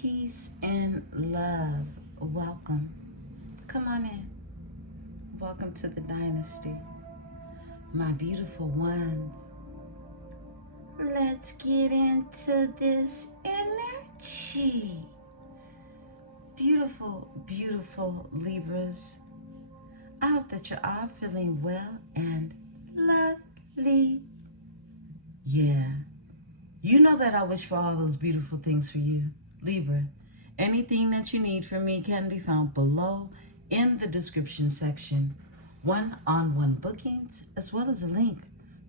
peace and love. Welcome. Come on in. Welcome to the dynasty. My beautiful ones. Let's get into this energy. Beautiful, beautiful Libras. I hope that you're all feeling well and lovely. Yeah. You know that I wish for all those beautiful things for you, Libra. Anything that you need from me can be found below in the description section. One-on-one bookings, as well as a link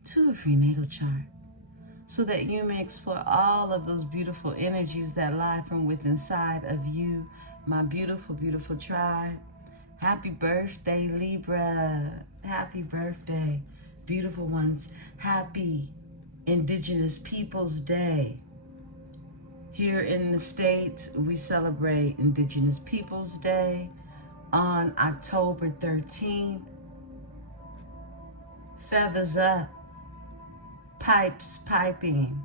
to a free natal chart, so that you may explore all of those beautiful energies that lie from within inside of you, my beautiful, beautiful tribe. Happy birthday, Libra. Happy birthday, beautiful ones. Happy Indigenous Peoples Day. Here in the States, we celebrate Indigenous Peoples Day on October 13th. Feathers up, pipes piping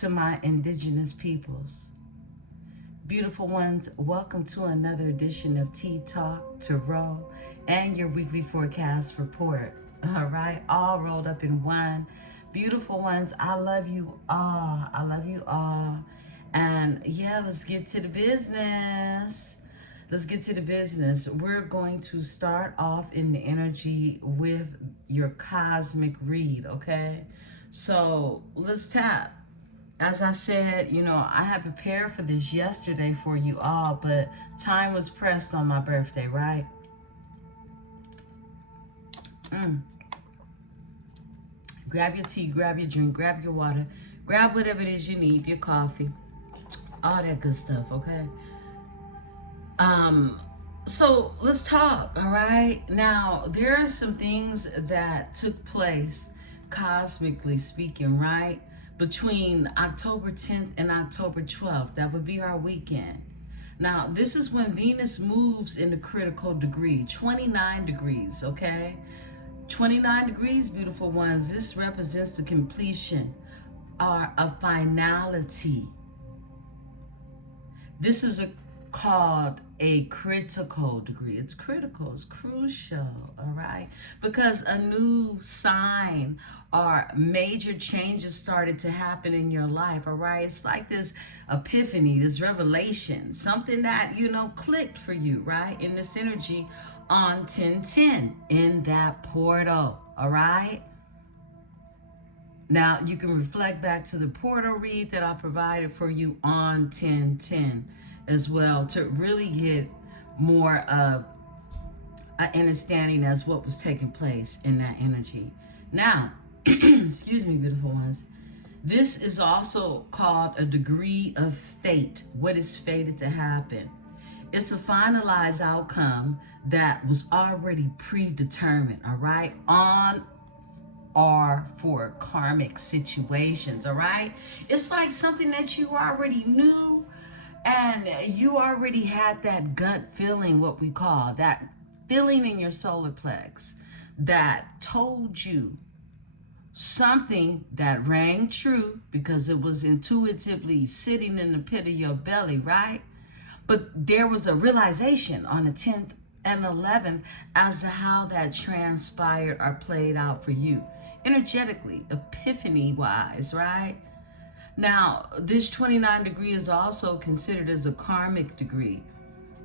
to my Indigenous peoples. Beautiful ones, welcome to another edition of Tea Talk, Tarot, and your weekly forecast report. All right, all rolled up in one. Beautiful ones, I love you all. I love you all. And yeah, let's get to the business. Let's get to the business. We're going to start off in the energy with your cosmic read, okay? So let's tap. As I said, I had prepared for this yesterday for you all, but time was pressed on my birthday, right? Grab your tea, grab your drink, grab your water, grab whatever it is you need, your coffee, all that good stuff, okay? So let's talk, all right? Now, there are some things that took place, cosmically speaking, right? Between October 10th and October 12th. That would be our weekend. Now, this is when Venus moves in the critical degree, 29 degrees, okay? 29 degrees, beautiful ones. This represents the completion or a finality. This is called a critical degree. It's critical, it's crucial, all right? Because a new sign or major changes started to happen in your life, all right? It's like this epiphany, this revelation, something that, clicked for you, right? In this energy on 1010 in that portal, all right? Now, you can reflect back to the portal read that I provided for you on 1010 as well to really get more of an understanding as what was taking place in that energy. Now, excuse me, beautiful ones. This is also called a degree of fate. What is fated to happen? It's a finalized outcome that was already predetermined, all right? On or for karmic situations, all right? It's like something that you already knew and you already had that gut feeling, what we call that feeling in your solar plex that told you something that rang true because it was intuitively sitting in the pit of your belly, right? But there was a realization on the 10th and 11th as to how that transpired or played out for you. Energetically, epiphany-wise, right? Now, this 29 degree is also considered as a karmic degree.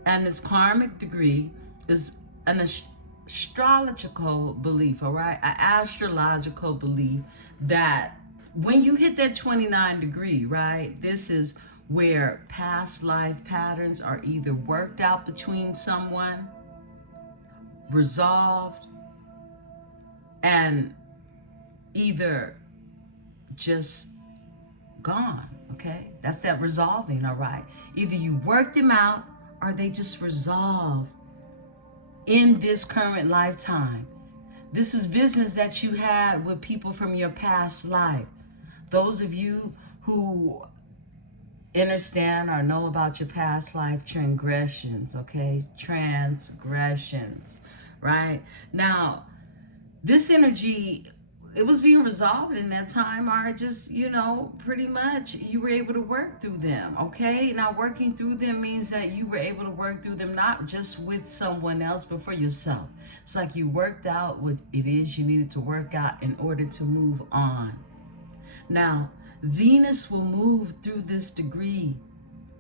And this karmic degree is an astrological belief, all right? An astrological belief that when you hit that 29 degree, right, this is where past life patterns are either worked out between someone, resolved, and either just gone, okay? That's that resolving, all right? Either you work them out or they just resolve in this current lifetime. This is business that you had with people from your past life. Those of you who understand or know about your past life transgressions, okay? Transgressions, right? Now, this energy it was being resolved in that time, or just, you know, pretty much you were able to work through them. Okay, now working through them means that you were able to work through them not just with someone else but for yourself. It's like you worked out what it is you needed to work out in order to move on. Now Venus will move through this degree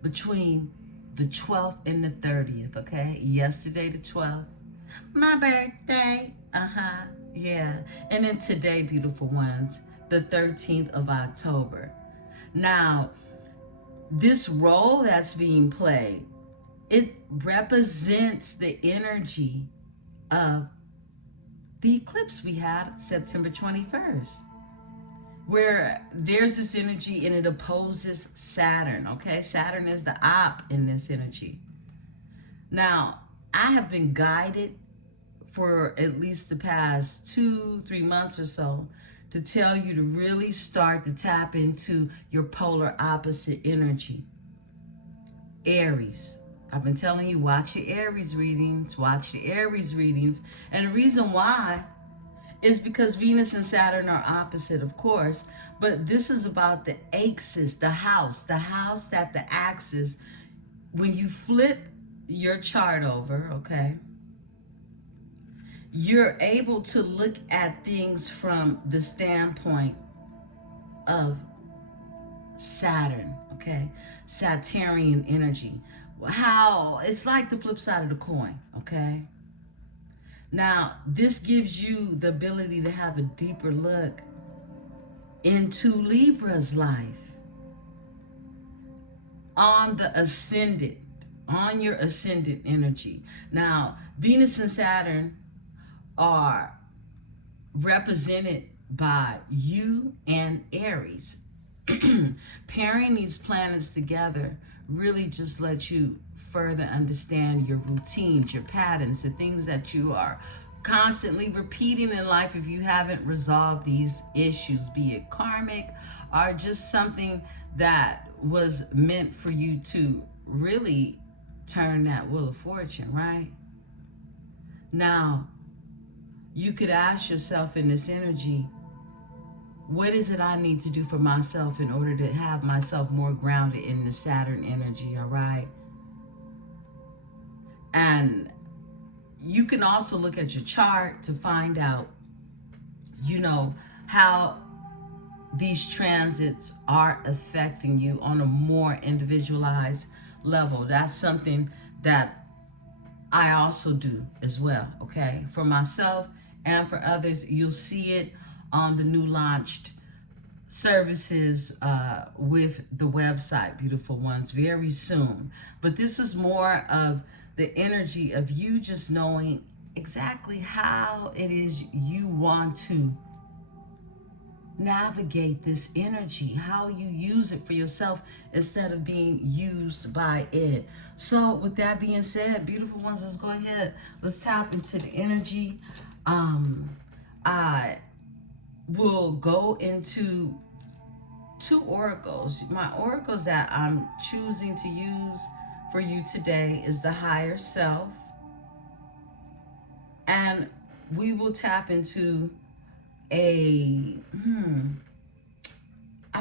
between the 12th and the 30th. Okay, yesterday the 12th, my birthday. Yeah. And then today, beautiful ones, the 13th of October. Now, this role that's being played, it represents the energy of the eclipse we had September 21st, where there's this energy and it opposes Saturn. Okay, Saturn is the op in this energy. Now, I have been guided for at least the past 2-3 months or so to tell you to really start to tap into your polar opposite energy. Aries. I've been telling you, watch your Aries readings, And the reason why is because Venus and Saturn are opposite, of course, but this is about the axis, the house that the axis, when you flip your chart over, okay, you're able to look at things from the standpoint of Saturn, okay? Saturnian energy. How it's like the flip side of the coin, okay? Now, this gives you the ability to have a deeper look into Libra's life on the ascendant, on your ascendant energy. Now, Venus and Saturn are represented by you and Aries. Pairing these planets together really just lets you further understand your routines, your patterns, the things that you are constantly repeating in life if you haven't resolved these issues, be it karmic or just something that was meant for you to really turn that wheel of fortune, right? Now, you could ask yourself in this energy, what is it I need to do for myself in order to have myself more grounded in the Saturn energy, all right? And you can also look at your chart to find out, you know, how these transits are affecting you on a more individualized level. That's something that I also do as well, okay? For myself and for others, you'll see it on the new launched services with the website, beautiful ones, very soon. But this is more of the energy of you just knowing exactly how it is you want to navigate this energy, how you use it for yourself instead of being used by it. So with that being said, beautiful ones, let's go ahead. Let's tap into the energy. I will go into two oracles. My oracles that I'm choosing to use for you today is the higher self. And we will tap into I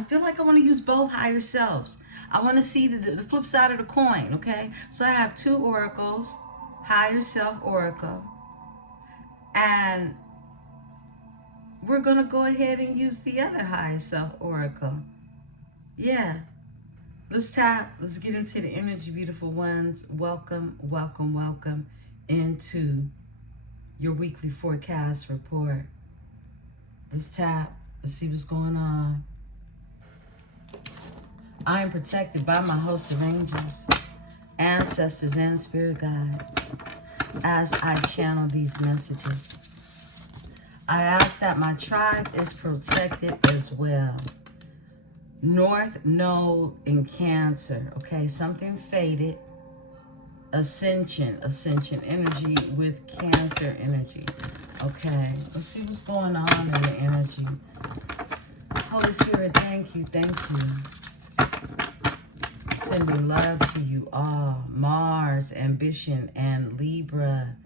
feel like I want to use both higher selves. I want to see the flip side of the coin, okay? So I have two oracles, higher self oracle, and we're going to go ahead and use the other higher self oracle. Yeah. Let's tap. Let's get into the energy, beautiful ones. Welcome, welcome, welcome into your weekly forecast report. Let's tap. Let's see what's going on. I am protected by my host of angels, ancestors, and spirit guides as I channel these messages. I ask that my tribe is protected as well. North Node in Cancer, okay? Something faded. Ascension energy with Cancer energy. Okay, let's see what's going on in the energy. Holy Spirit, thank you. Sending love to you all. Mars, ambition, and Libra.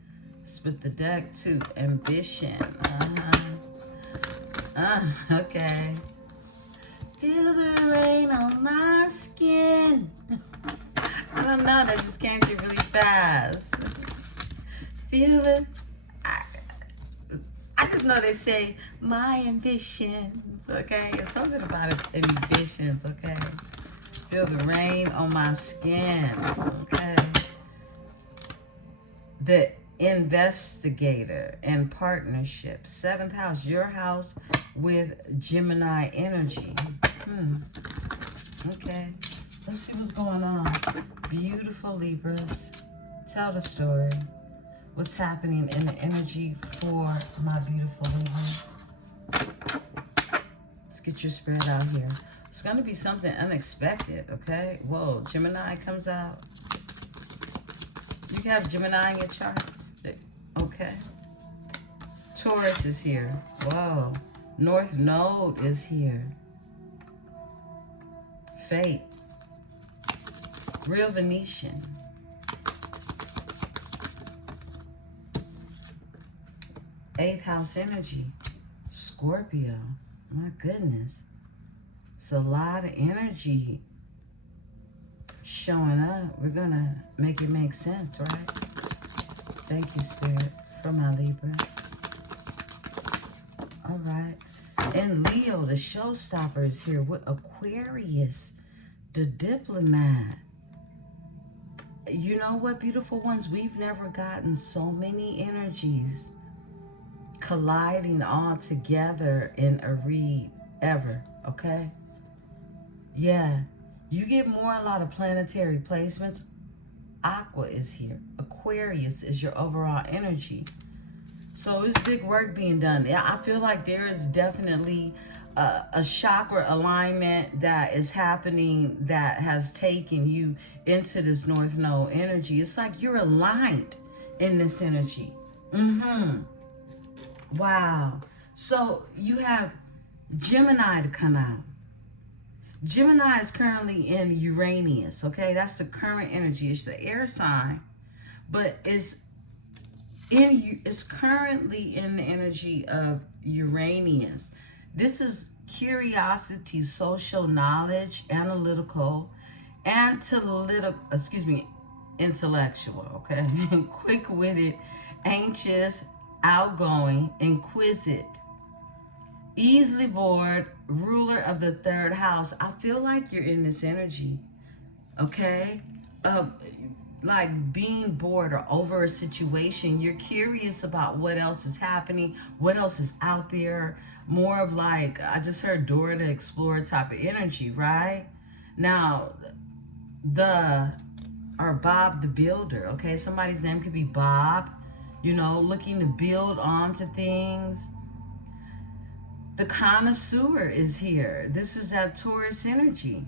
Split the deck to ambition. Okay. Feel the rain on my skin. I don't know, that just came through really fast. Feel it. I just know they say my ambitions, okay? It's something about ambitions, okay? Feel the rain on my skin, okay? The investigator and partnership. 7th house, your house with Gemini energy. Okay. Let's see what's going on. Beautiful Libras. Tell the story. What's happening in the energy for my beautiful Libras? Let's get your spread out here. It's going to be something unexpected, okay? Whoa, Gemini comes out. You can have Gemini in your chart. Okay. Taurus is here. Whoa. North Node is here. Fate. Real Venetian. Eighth house energy. Scorpio. My goodness. It's a lot of energy showing up. We're going to make it make sense, right? Thank you, Spirit, for my Libra. All right. And Leo, the showstopper, is here with Aquarius, the diplomat. You know what, beautiful ones? We've never gotten so many energies colliding all together in a read ever, okay? Yeah, you get a lot of planetary placements. Aqua is here. Aquarius is your overall energy. So it's big work being done. I feel like there is definitely a chakra alignment that is happening that has taken you into this North Node energy. It's like you're aligned in this energy. Wow. So you have Gemini to come out. Gemini is currently in Uranus, okay? That's the current energy. It's the air sign, but it's currently in the energy of Uranus. This is curiosity, social knowledge, intellectual, okay? Quick-witted, anxious, outgoing, inquisitive, easily bored, ruler of the 3rd house. I feel like you're in this energy, okay? Like being bored or over a situation. You're curious about what else is happening, what else is out there. More of like, I just heard Dora the Explorer type of energy, right? Now, or Bob the Builder, okay? Somebody's name could be Bob, you know, looking to build onto things. The connoisseur is here. This is that Taurus energy.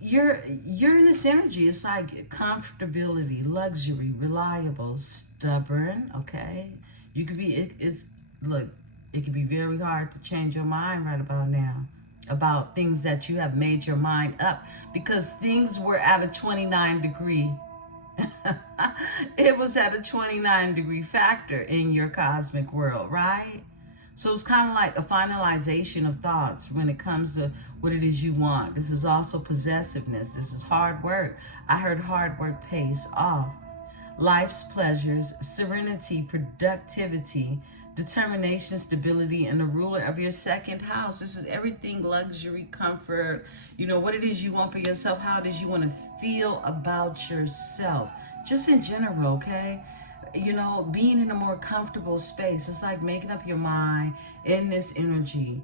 You're in this energy. It's like comfortability, luxury, reliable, stubborn. Okay, you could be. It could be very hard to change your mind right about now about things that you have made your mind up, because things were at a 29-degree. It was at a 29-degree factor in your cosmic world, right? So it's kind of like a finalization of thoughts when it comes to what it is you want. This is also possessiveness. This is hard work. I heard hard work pays off. Life's pleasures, serenity, productivity, determination, stability, and the ruler of your 2nd house. This is everything luxury, comfort, you know, what it is you want for yourself, how it is you want to feel about yourself, just in general, okay? You know, being in a more comfortable space. It's like making up your mind in this energy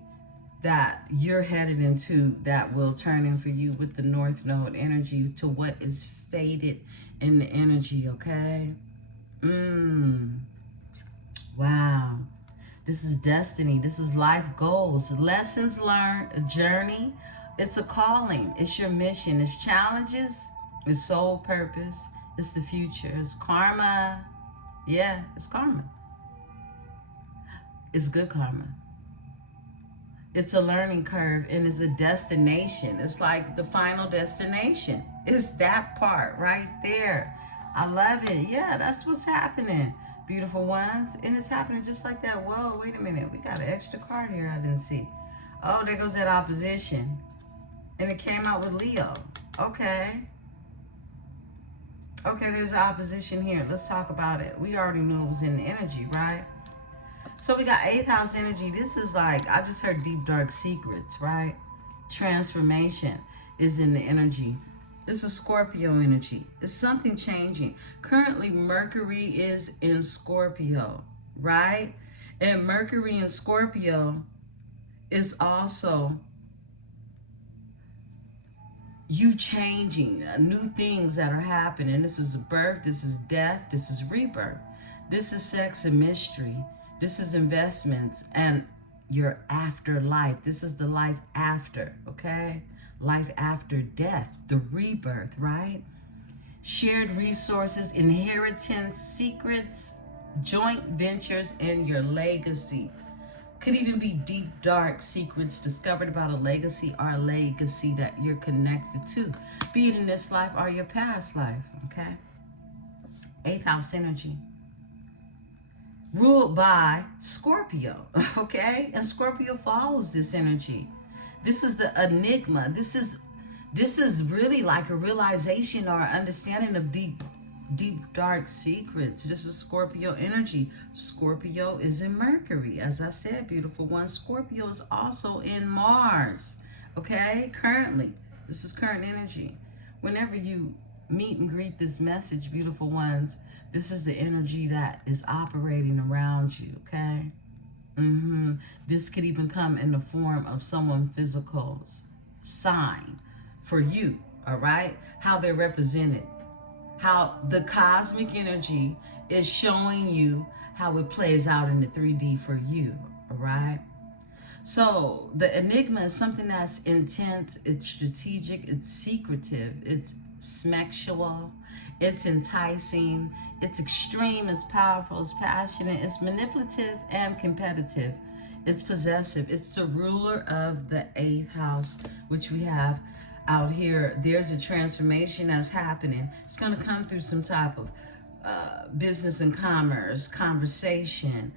that you're headed into that will turn in for you with the North Node energy to what is faded in the energy, okay? Wow. This is destiny. This is life goals, lessons learned, a journey. It's a calling. It's your mission. It's challenges. It's soul purpose. It's the future. It's karma. Yeah, it's karma. It's good karma. It's a learning curve, and it's a destination. It's like the final destination. It's that part right there. I love it. Yeah, that's what's happening. beautiful ones. And it's happening just like that. Whoa, wait a minute. We got an extra card here I didn't see. Oh, there goes that opposition. And it came out with Leo. Okay. Okay, there's an opposition here. Let's talk about it. We already knew it was in the energy, right? So we got 8th house energy. This is like, I just heard deep, dark secrets, right? Transformation is in the energy. This is Scorpio energy. It's something changing. Currently, Mercury is in Scorpio, right? And Mercury in Scorpio is also you changing, new things that are happening. This is birth, this is death, this is rebirth. This is sex and mystery. This is investments and your afterlife. This is the life after, okay? Life after death, the rebirth, right? Shared resources, inheritance, secrets, joint ventures, and your legacy. Could even be deep, dark secrets discovered about a legacy or a legacy that you're connected to. Be it in this life or your past life, okay? 8th house energy. Ruled by Scorpio, okay? And Scorpio follows this energy. This is the enigma. This is really like a realization or understanding of deep, dark secrets. This is Scorpio energy. Scorpio is in Mercury. As I said, beautiful one, Scorpio is also in Mars, okay? Currently, this is current energy. Whenever you meet and greet this message, beautiful ones, this is the energy that is operating around you, okay? This could even come in the form of someone physical's sign for you, all right? How they're represented. How the cosmic energy is showing you how it plays out in the 3D for you, all right? So the enigma is something that's intense, it's strategic, it's secretive, it's sexual, it's enticing, it's extreme, it's powerful, it's passionate, it's manipulative and competitive, it's possessive, it's the ruler of the 8th house, which we have out here. There's a transformation that's happening. It's going to come through some type of business and commerce, conversation.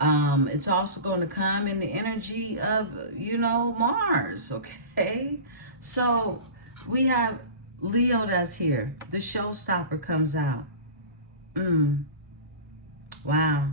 It's also going to come in the energy of, Mars, okay? So we have Leo that's here. The showstopper comes out. Wow.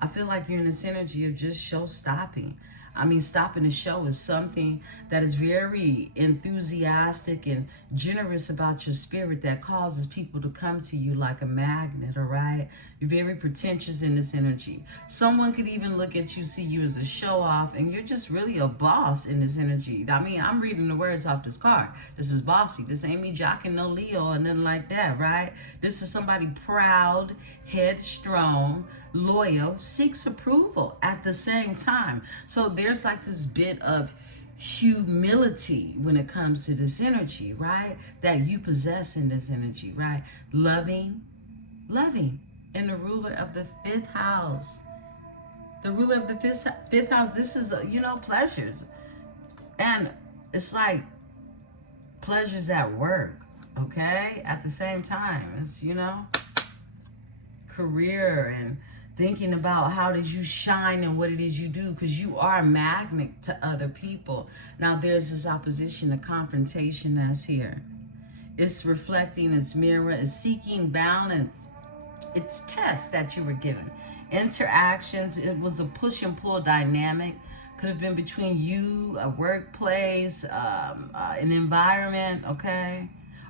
I feel like you're in this energy of just show stopping. I mean, stopping the show is something that is very enthusiastic and generous about your spirit that causes people to come to you like a magnet, all right? You're very pretentious in this energy. Someone could even look at you, see you as a show off, and you're just really a boss in this energy. I mean, I'm reading the words off this card. This is bossy. This ain't me jocking no Leo or nothing like that, right? This is somebody proud, headstrong, loyal, seeks approval at the same time. So there's like this bit of humility when it comes to this energy, right? That you possess in this energy, right? Loving, and the ruler of the 5th house. The ruler of the fifth house, this is, pleasures. And it's like pleasures at work, okay? At the same time, it's, career and thinking about how did you shine and what it is you do, because you are a magnet to other people. Now there's this opposition, a confrontation that's here. It's reflecting, it's mirror, it's seeking balance. It's tests that you were given. Interactions, it was a push and pull dynamic. Could have been between you, a workplace, an environment, okay?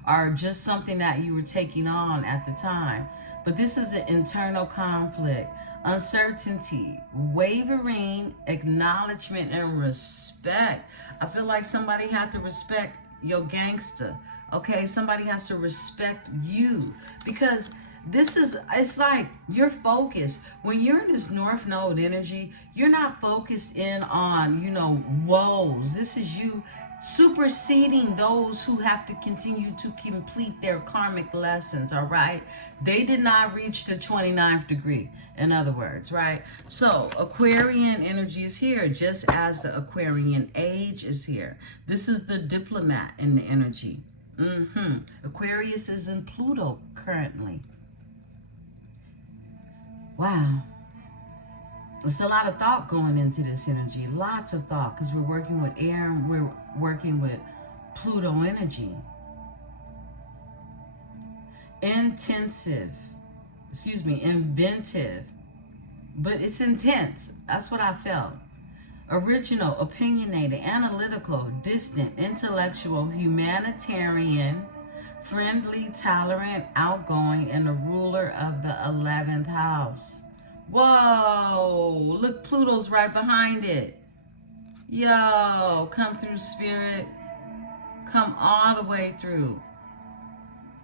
Or just something that you were taking on at the time. But this is an internal conflict, uncertainty, wavering, acknowledgement, and respect. I feel like somebody had to respect your gangster, okay? Somebody has to respect you, because it's like you're focused. When you're in this North Node energy, you're not focused in on, woes. This is you superseding those who have to continue to complete their karmic lessons, all right? They did not reach the 29th degree, in other words, right? So Aquarian energy is here, just as the Aquarian age is here. This is the diplomat in the energy. Aquarius is in Pluto currently. Wow. It's a lot of thought going into this energy. Lots of thought, because we're working with air and we're working with Pluto energy. Inventive, but it's intense. That's what I felt. Original, opinionated, analytical, distant, intellectual, humanitarian, friendly, tolerant, outgoing, and the ruler of the 11th house. Whoa, look, Pluto's right behind it. Yo, come through, spirit. Come all the way through.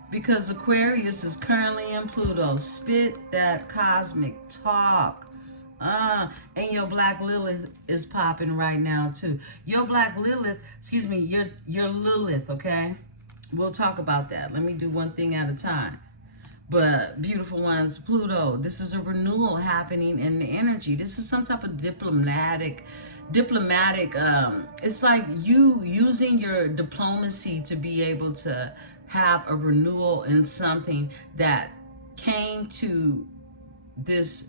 Because Aquarius is currently in Pluto. Spit that cosmic talk. And your Black Lilith is popping right now too. Your Black Lilith, your Lilith, okay? We'll talk about that. Let me do one thing at a time. But beautiful ones, Pluto, this is a renewal happening in the energy. This is some type of diplomatic, it's like you using your diplomacy to be able to have a renewal in something that came to this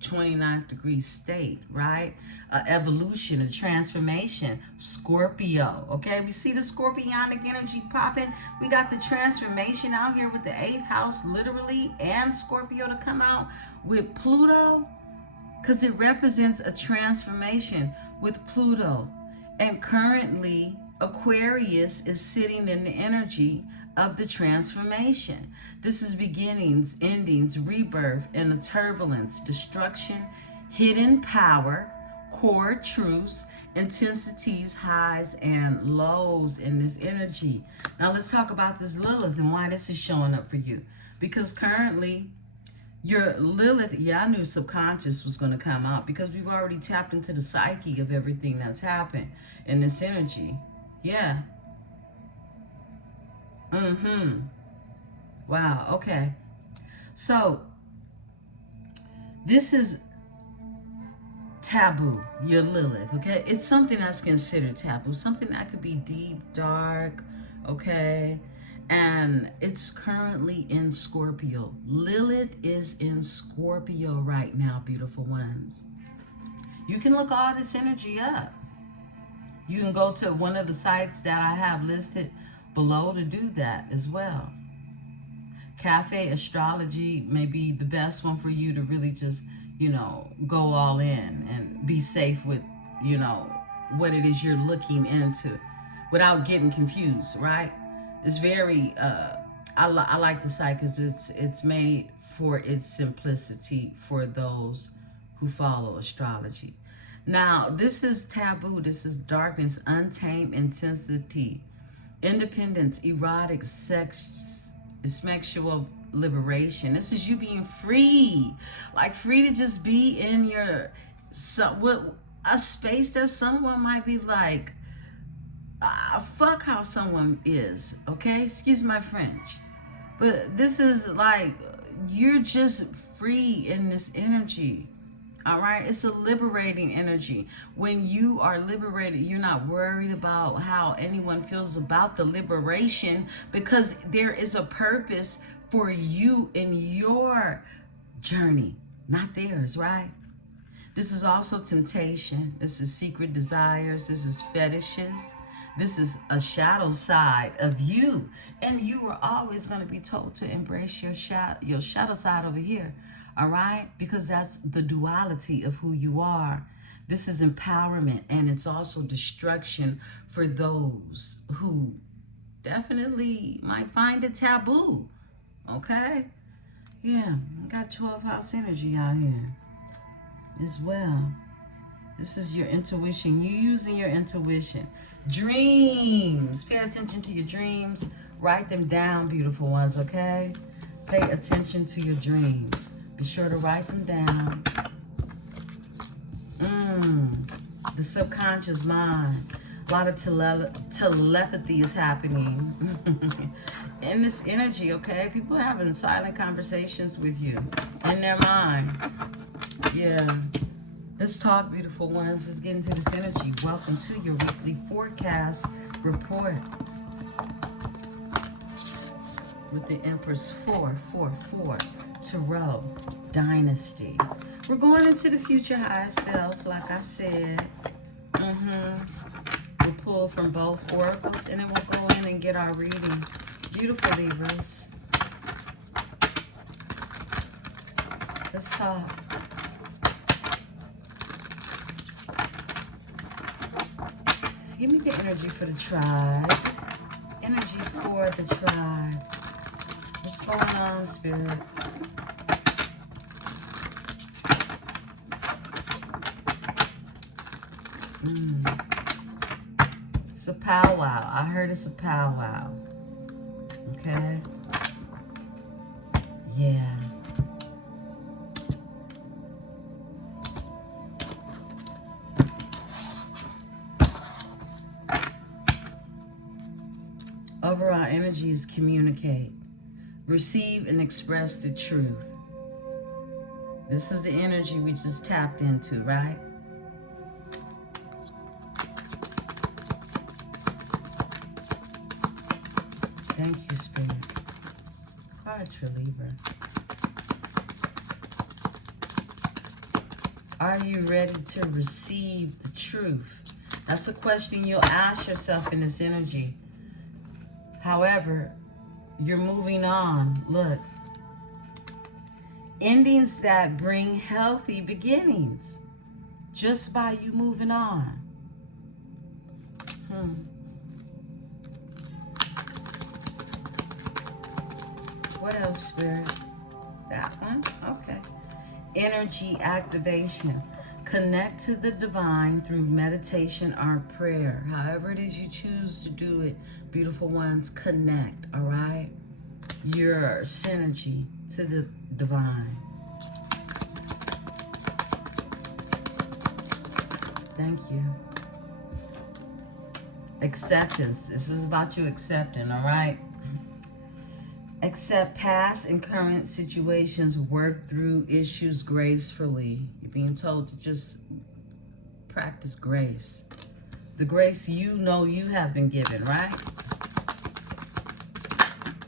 29th degree state, right? Evolution, a transformation. Scorpio, okay? We see the scorpionic energy popping. We got the transformation out here with the 8th house, literally, and Scorpio to come out with Pluto, because it represents a transformation with Pluto. And currently, Aquarius is sitting in the energy of the transformation. This is beginnings, endings, rebirth, and the turbulence, destruction, hidden power, core truths, intensities, highs, and lows in this energy. Now let's talk about this Lilith and why this is showing up for you. Because currently, your Lilith, yeah, I knew subconscious was going to come out because we've already tapped into the psyche of everything that's happened in this energy. Yeah. Wow, okay. So, this is taboo, your Lilith, okay? It's something that's considered taboo, something that could be deep, dark, okay? And it's currently in Scorpio. Lilith is in Scorpio right now, beautiful ones. You can look all this energy up. You can go to one of the sites that I have listed below to do that as well. Cafe Astrology may be the best one for you to really just, go all in and be safe with, what it is you're looking into without getting confused, right? It's very, I like the site because it's made for its simplicity for those who follow astrology. Now, this is taboo. This is darkness, untamed intensity, independence, erotic, sexual liberation. This is you being free, like free to just be in your a space that someone might be like, fuck how someone is, okay? Excuse my French. But this is like, you're just free in this energy. All right, it's a liberating energy. When you are liberated, you're not worried about how anyone feels about the liberation because there is a purpose for you in your journey, not theirs, right? This is also temptation. This is secret desires. This is fetishes. This is a shadow side of you. And you are always going to be told to embrace your shadow side over here. All right? Because that's the duality of who you are. This is empowerment, and it's also destruction for those who definitely might find it taboo. Okay? Yeah, I got 12th house energy out here as well. This is your intuition. You using your intuition. Dreams. Pay attention to your dreams. Write them down, beautiful ones, okay? Pay attention to your dreams. Be sure to write them down. The subconscious mind. A lot of telepathy is happening in this energy, okay? People are having silent conversations with you in their mind. Yeah. Let's talk, beautiful ones. Let's get into this energy. Welcome to your weekly forecast report. with the Empress 444 Tarot Dynasty. We're going into the future higher self, like I said. We'll pull from both oracles, and then we'll go in and get our reading. Beautiful Libras. Let's talk. Give me the energy for the tribe. Energy for the tribe. What's going on, Spirit? It's a powwow. I heard it's a powwow. Okay? Yeah. Overall energies communicate, receive, and express the truth. This is the energy we just tapped into, right? Thank you, Spirit. Cards for Libra. Are you ready to receive the truth? That's a question you'll ask yourself in this energy. However, you're moving on. Look. Endings that bring healthy beginnings just by you moving on. What else, Spirit? That one? Okay. Energy activation. Connect to the divine through meditation or prayer. However it is you choose to do it, beautiful ones, connect, all right? Your synergy to the divine. Thank you. Acceptance. This is about you accepting, all right? Accept past and current situations. Work through issues gracefully. You're being told to just practice grace. The grace you know you have been given, right?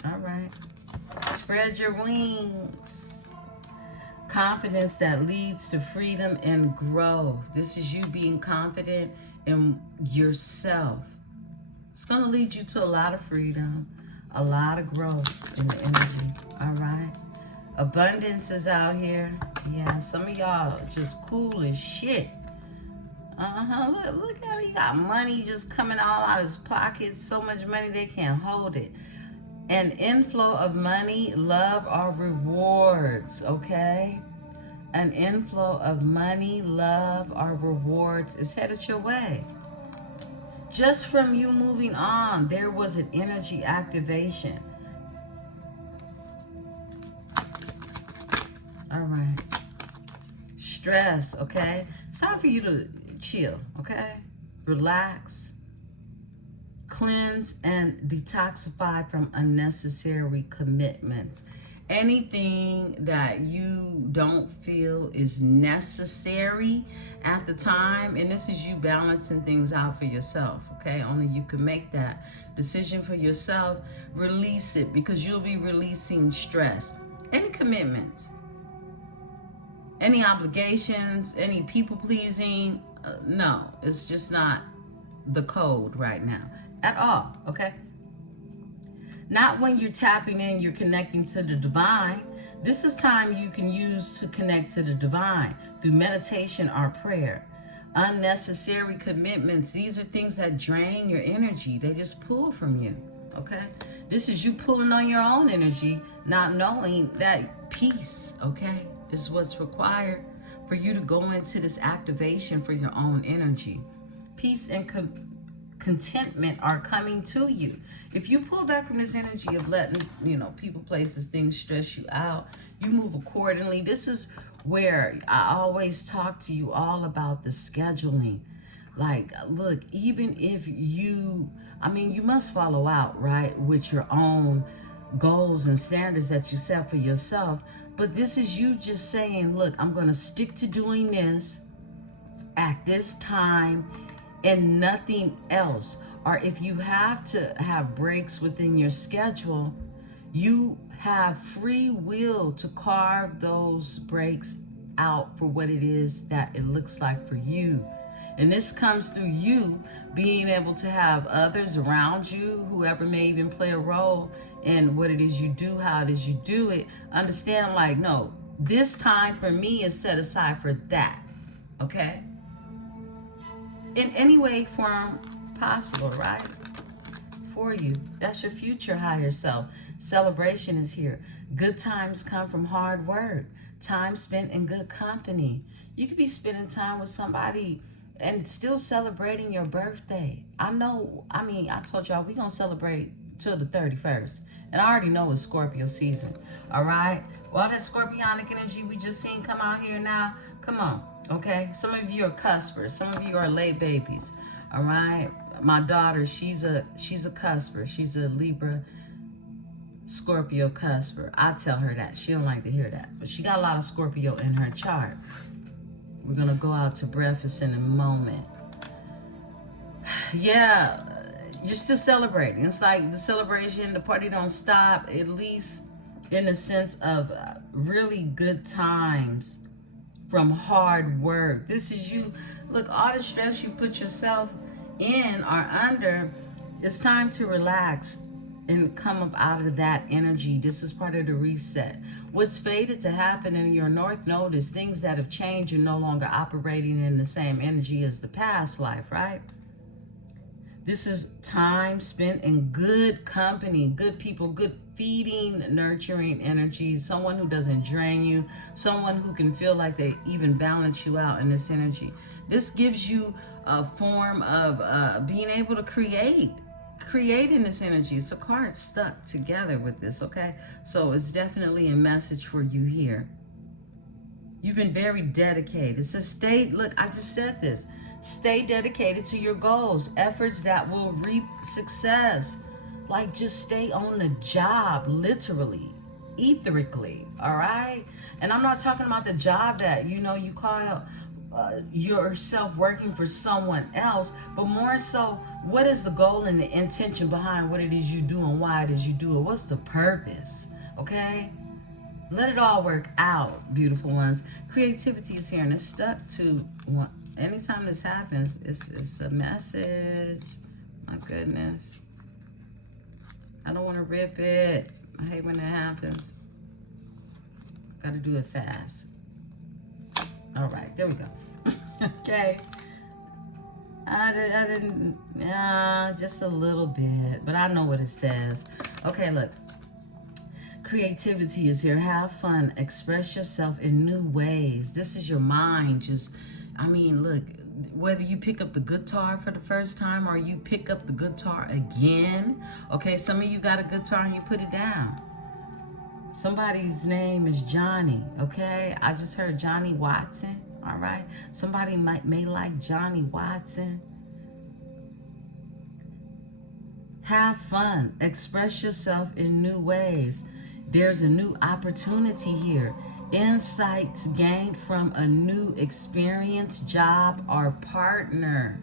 All right. Spread your wings. Confidence that leads to freedom and growth. This is you being confident in yourself. It's going to lead you to a lot of freedom, a lot of growth in the energy. All right. Abundance is out here. Yeah, some of y'all just cool as shit. Look at him. He got money just coming all out of his pockets. So much money they can't hold it. An inflow of money, love, or rewards, okay? An inflow of money, love, or rewards is headed your way. Just from you moving on, there was an energy activation. All right. Stress, okay? It's time for you to chill, okay? Relax. Cleanse and detoxify from unnecessary commitments. Anything that you don't feel is necessary at the time, and this is you balancing things out for yourself, okay? Only you can make that decision for yourself. Release it, because you'll be releasing stress. Any commitments, any obligations, any people pleasing, no, it's just not the code right now at all, okay? Not when you're tapping in, you're connecting to the divine. This is time you can use to connect to the divine through meditation or prayer. Unnecessary commitments, these are things that drain your energy. They just pull from you, okay? This is you pulling on your own energy, not knowing that peace, okay, is what's required for you to go into this activation for your own energy. Peace and contentment are coming to you. If you pull back from this energy of letting, people, places, things stress you out, you move accordingly. This is where I always talk to you all about the scheduling. Like, look, even if you must follow out, right, with your own goals and standards that you set for yourself. But this is you just saying, look, I'm going to stick to doing this at this time and nothing else. Or if you have to have breaks within your schedule, You have free will to carve those breaks out for what it is that it looks like for you. And this comes through you being able to have others around you, whoever may even play a role in what it is you do, how it is you do it. Understand, like, no, this time for me is set aside for that. Okay? In any way, form possible, right? For you. That's your future higher self. Celebration is here. Good times come from hard work. Time spent in good company. You could be spending time with somebody and still celebrating your birthday. I told y'all we gonna celebrate till the 31st. And I already know it's Scorpio season. All right? All that scorpionic energy we just seen come out here now, come on, okay? Some of you are cuspers. Some of you are late babies. All right? My daughter, she's a cusper. She's a Libra Scorpio cusper. I tell her that. She don't like to hear that. But she got a lot of Scorpio in her chart. We're going to go out to breakfast in a moment. Yeah, you're still celebrating. It's like the celebration, the party don't stop, at least in the sense of really good times from hard work. This is you. Look, all the stress you put yourself in or under, it's time to relax and come up out of that energy. This is part of the reset. What's fated to happen in your North Node is things that have changed. You're no longer operating in the same energy as the past life, right? This is time spent in good company, good people, good feeding, nurturing energy, someone who doesn't drain you, someone who can feel like they even balance you out in this energy. This gives you a form of being able to create in this energy. It's a card stuck together with this, okay? So it's definitely a message for you here. You've been very dedicated. So look, I just said this. Stay dedicated to your goals, efforts that will reap success. Like, just stay on the job, literally, etherically, all right? And I'm not talking about the job that, you call yourself working for someone else, but more so, what is the goal and the intention behind what it is you do and why it is you do it? What's the purpose, okay? Let it all work out, beautiful ones. Creativity is here, and it's stuck to one. Anytime this happens, it's a message. My goodness. I don't want to rip it. I hate when that happens. Got to do it fast. All right, there we go. Okay. I didn't, just a little bit, but I know what it says. Okay, look. Creativity is here. Have fun. Express yourself in new ways. This is your mind just... look, whether you pick up the guitar for the first time or you pick up the guitar again, okay, some of you got a guitar and you put it down. Somebody's name is Johnny, okay? I just heard Johnny Watson, all right? Somebody may like Johnny Watson. Have fun. Express yourself in new ways. There's a new opportunity here. Insights gained from a new experience, job, or partner.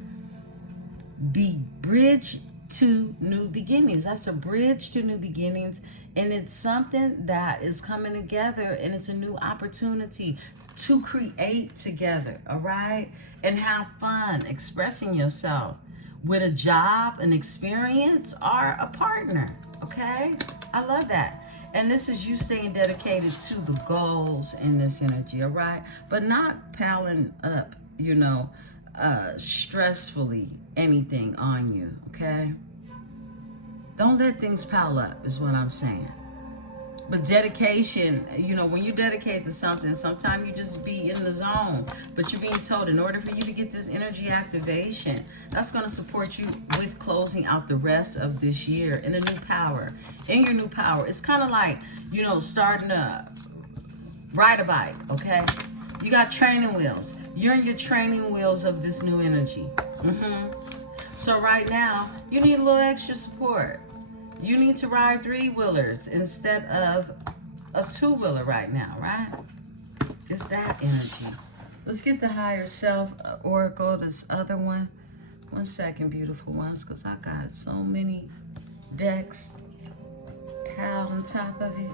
Be bridge to new beginnings. That's a bridge to new beginnings, and it's something that is coming together, and it's a new opportunity to create together, all right? And have fun expressing yourself with a job, an experience, or a partner, okay? I love that. And this is you staying dedicated to the goals in this energy, all right? But not piling up, stressfully anything on you, okay? Don't let things pile up is what I'm saying. But dedication, when you dedicate to something, sometimes you just be in the zone. But you're being told in order for you to get this energy activation, that's going to support you with closing out the rest of this year in a new power. In your new power, it's kind of like, starting to ride a bike, okay? You got training wheels. You're in your training wheels of this new energy. So right now, you need a little extra support. You need to ride 3-wheelers instead of a 2-wheeler right now, right? It's that energy. Let's get the higher self oracle, this other one. One second, beautiful ones, because I got so many decks. pile on top of it.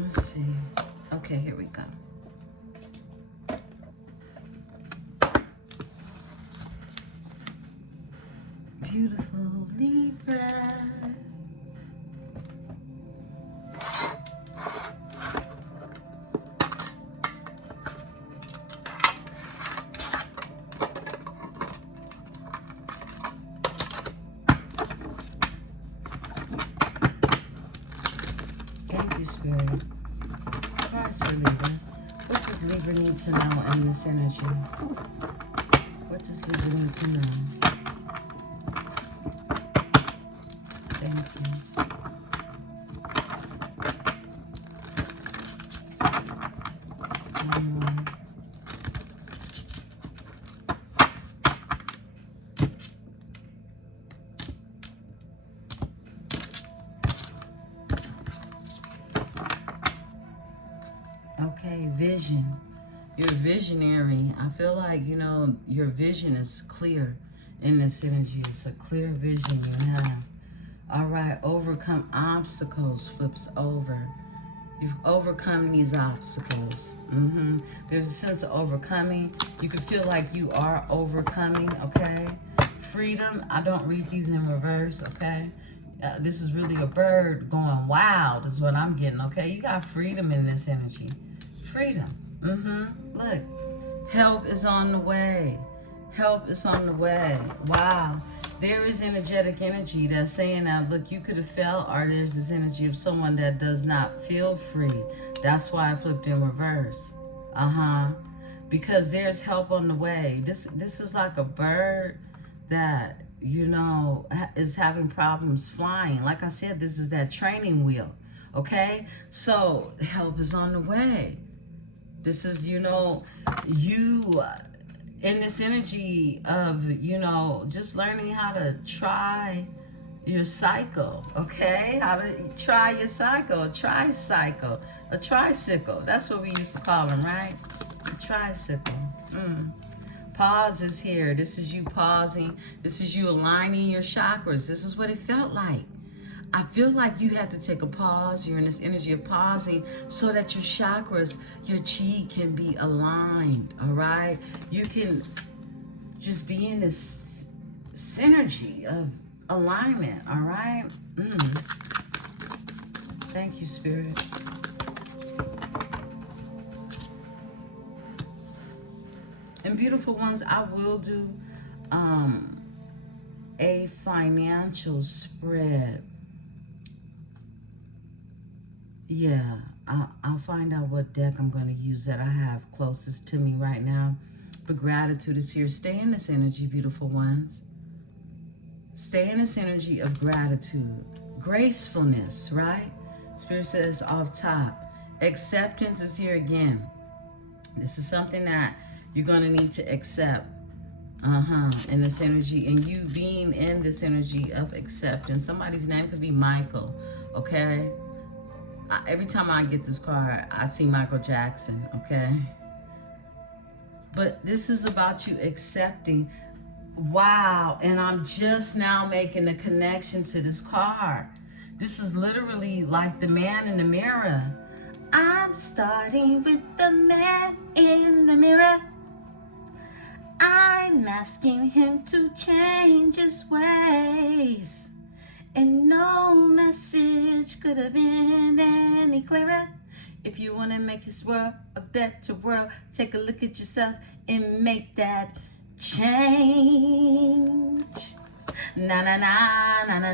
Let's see. Okay, here we go. Beautiful Libra. Thank you, Spirit. Cards for Libra. What does Libra need to know in this energy? What does Libra need to know? Thank you. One more. Okay, vision. You're a visionary. I feel like, you know, your vision is clear in this energy. It's a clear vision you have. All right, overcome obstacles flips over. You've overcome these obstacles. There's a sense of overcoming. You can feel like you are overcoming, okay? Freedom, I don't read these in reverse, okay? This is really a bird going wild is what I'm getting, okay? You got freedom in this energy. Freedom. Look, help is on the way. Help is on the way. Wow. There is energetic energy that's saying that, look, you could have felt, or there's this energy of someone that does not feel free. That's why I flipped in reverse. Because there's help on the way. This is like a bird that, you know, is having problems flying. Like I said, this is that training wheel. Okay? So help is on the way. This is, you know, you in this energy of, you know, just learning how to try your cycle, okay? How to try your cycle, a tricycle. That's what we used to call them, right? A tricycle. Pause is here. This is you pausing. This is you aligning your chakras. This is what it felt like. I feel like you had to take a pause. You're in this energy of pausing so that your chakras, your chi can be aligned, all right? You can just be in this synergy of alignment, all right? Thank you, Spirit. And beautiful ones, I will do a financial spread. Yeah, I'll find out what deck I'm going to use that I have closest to me right now. But gratitude is here. Stay in this energy, beautiful ones. Stay in this energy of gratitude. Gracefulness, right? Spirit says off top. Acceptance is here again. This is something that you're going to need to accept. In this energy. And you being in this energy of acceptance. Somebody's name could be Michael, okay? Every time I get this card, I see Michael Jackson, okay? But this is about you accepting. Wow, and I'm just now making the connection to this card. This is literally like the man in the mirror. I'm starting with the man in the mirror. I'm asking him to change his ways. And no message could have been any clearer. If you want to make this world a better world, take a look at yourself and make that change. Na na na na na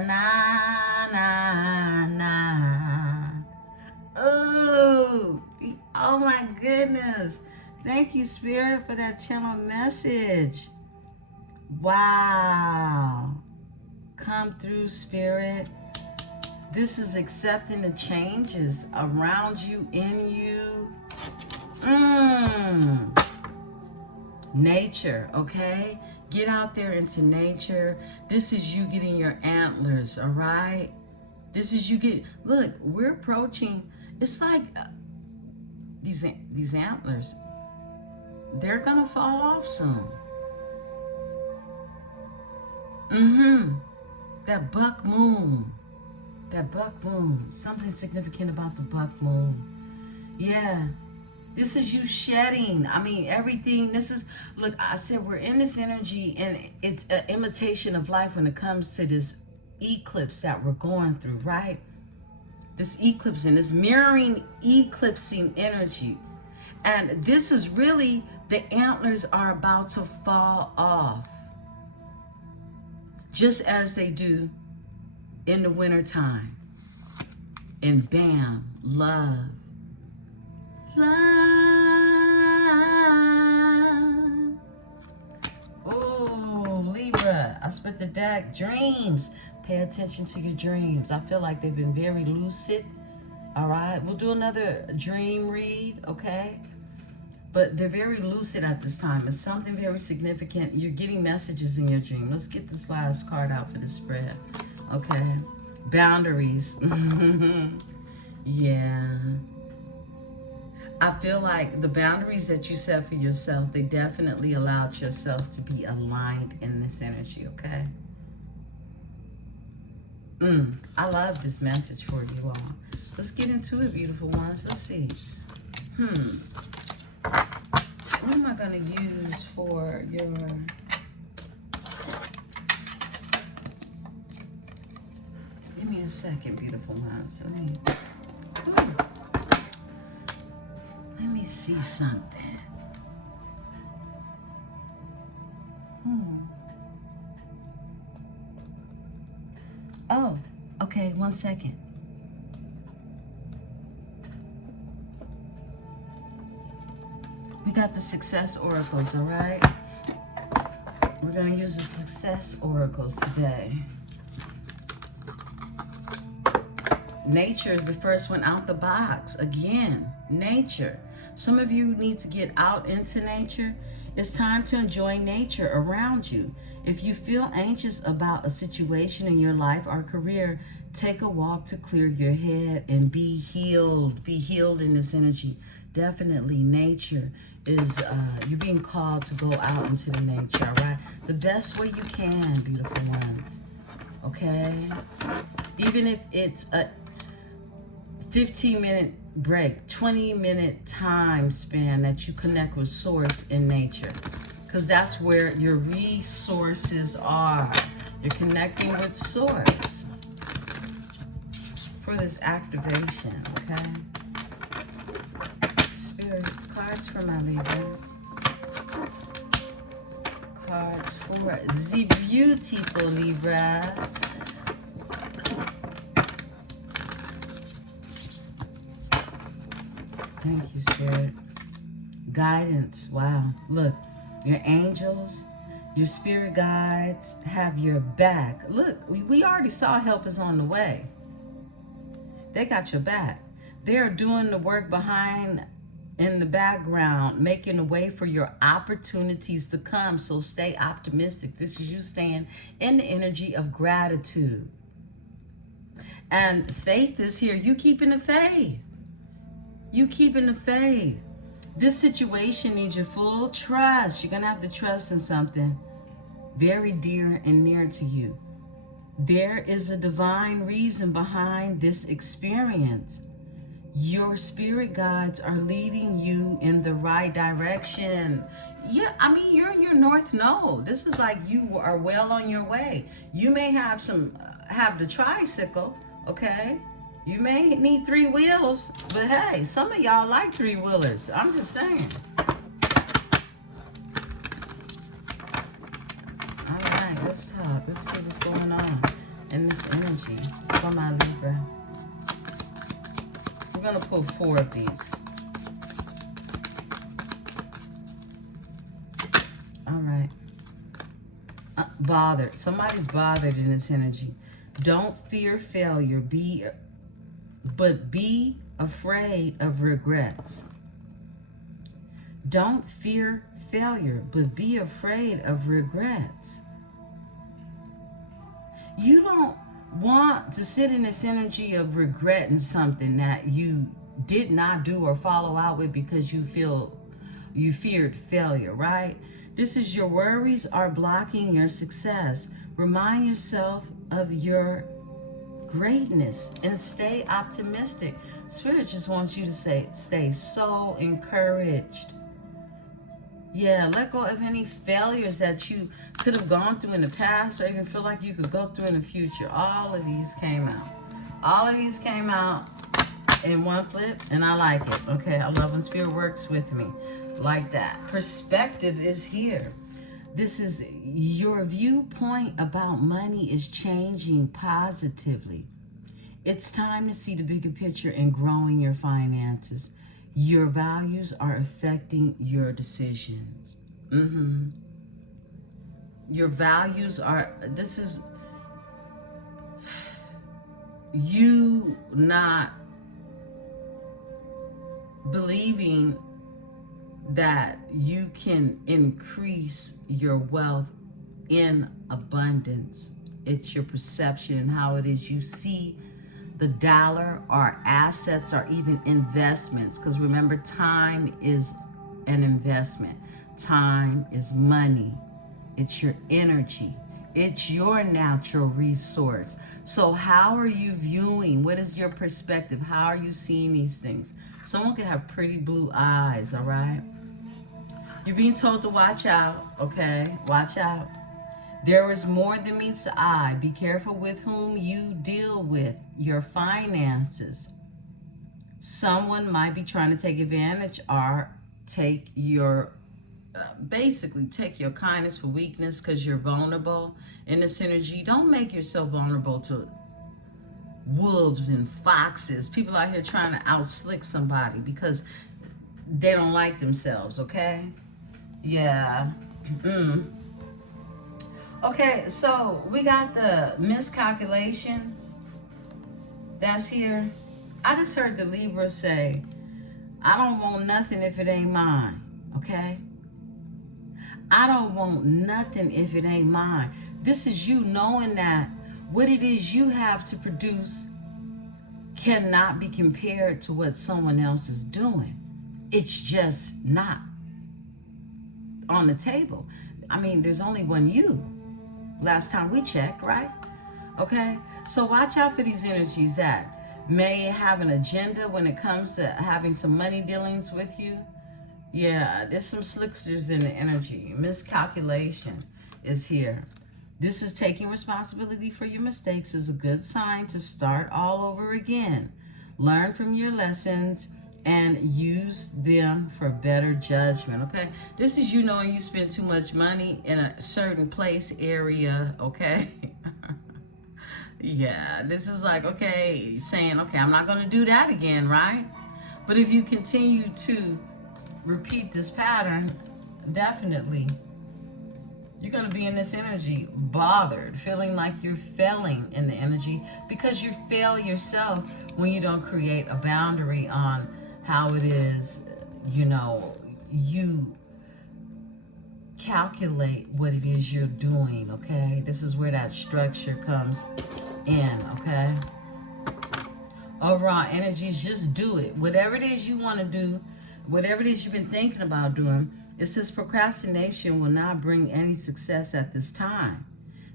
na na. Oh my goodness. Thank you, Spirit, for that channel message. Wow. Come through, Spirit. This is accepting the changes around you, in you. Nature, okay? Get out there into nature. This is you getting your antlers, all right? This is you getting, look, we're approaching, it's like these antlers, they're gonna fall off soon. That buck moon, That buck moon. Something significant about the buck moon. Yeah. This is you shedding. I mean, everything. This is, look, I said we're in this energy, and it's an imitation of life when it comes to this eclipse that we're going through, right? This eclipse and this mirroring, eclipsing energy. And this is really, the antlers are about to fall off, just as they do in the wintertime. And bam, love. Love. Oh, Libra, I spent the deck. Dreams. Pay attention to your dreams. I feel like they've been very lucid. All right, we'll do another dream read, okay? But they're very lucid at this time. It's something very significant. You're getting messages in your dream. Let's get this last card out for the spread, okay? Boundaries. Yeah. I feel like the boundaries that you set for yourself, they definitely allowed yourself to be aligned in this energy, okay? I love this message for you all. Let's get into it, beautiful ones. Let's see. What am I going to use for your... Give me a second, beautiful ones. Let me see something. Oh, okay, 1 second. We got the success oracles, all right? We're going to use the success oracles today. Nature is the first one out the box. Again, nature. Some of you need to get out into nature. It's time to enjoy nature around you. If you feel anxious about a situation in your life or career, take a walk to clear your head and be healed. Be healed in this energy. Definitely nature is, you're being called to go out into the nature, all right? The best way you can, beautiful ones, okay? Even if it's a 15-minute break, 20-minute time span that you connect with source in nature, because that's where your resources are. You're connecting with source for this activation, okay? Spirit, cards for my Libra. Cards for the beautiful Libra. Thank you, Spirit. Guidance. Wow. Look, your angels, your spirit guides have your back. Look, we already saw help is on the way. They got your back. They're doing the work behind, in the background, making a way for your opportunities to come. So stay optimistic. This is you staying in the energy of gratitude. And faith is here. You keeping the faith. You keeping the faith. This situation needs your full trust. You're going to have to trust in something very dear and near to you. There is a divine reason behind this experience. Your spirit guides are leading you in the right direction. Yeah, I mean, you're in your north node. This is like you are well on your way. You may have the tricycle, okay? You may need 3 wheels, but hey, some of y'all like 3-wheelers. I'm just saying. All right, let's talk. Let's see what's going on in this energy for my Libra. We're going to pull 4 of these. All right. Bothered. Somebody's bothered in this energy. Don't fear failure. But be afraid of regrets. Don't fear failure, but be afraid of regrets. You don't want to sit in this energy of regretting something that you did not do or follow out with because you feared failure, right? This is your worries are blocking your success. Remind yourself of your greatness and stay optimistic. Spirit just wants you to stay so encouraged. Yeah, let go of any failures that you could have gone through in the past or even feel like you could go through in the future. All of these came out. All of these came out in one flip, and I like it. Okay, I love when Spirit works with me like that. Perspective is here. This is your viewpoint about money is changing positively. It's time to see the bigger picture and growing your finances. Your values are affecting your decisions. Your values are, this is you not believing that you can increase your wealth in abundance. It's your perception and how it is you see the dollar, or assets, or even investments. Because remember, time is an investment. Time is money. It's your energy. It's your natural resource. So how are you viewing? What is your perspective? How are you seeing these things? Someone can have pretty blue eyes, all right? You're being told to watch out, okay? Watch out. There is more than meets the eye. Be careful with whom you deal with. Your finances. Someone might be trying to take advantage or take your, basically take your kindness for weakness because you're vulnerable in this energy. Don't make yourself vulnerable to wolves and foxes. People out here trying to outslick somebody because they don't like themselves, okay? Yeah. Okay, so we got the miscalculations that's here. I just heard the Libra say, I don't want nothing if it ain't mine, okay? I don't want nothing if it ain't mine. This is you knowing that what it is you have to produce cannot be compared to what someone else is doing. It's just not on the table. I mean, there's only one you. Last time we checked, right? Okay, so watch out for these energies that may have an agenda when it comes to having some money dealings with you. Yeah, there's some slicksters in the energy. Miscalculation is here. This is taking responsibility for your mistakes is a good sign to start all over again. Learn from your lessons and use them for better judgment, okay? This is you knowing you spend too much money in a certain place, area, okay? Yeah, this is like, okay, saying, okay, I'm not gonna do that again, right? But if you continue to repeat this pattern, definitely, you're gonna be in this energy, bothered, feeling like you're failing in the energy because you fail yourself when you don't create a boundary on how it is, you know, you calculate what it is you're doing, okay? This is where that structure comes in, okay? Overall energies, just do it. Whatever it is you want to do, whatever it is you've been thinking about doing, it says procrastination will not bring any success at this time.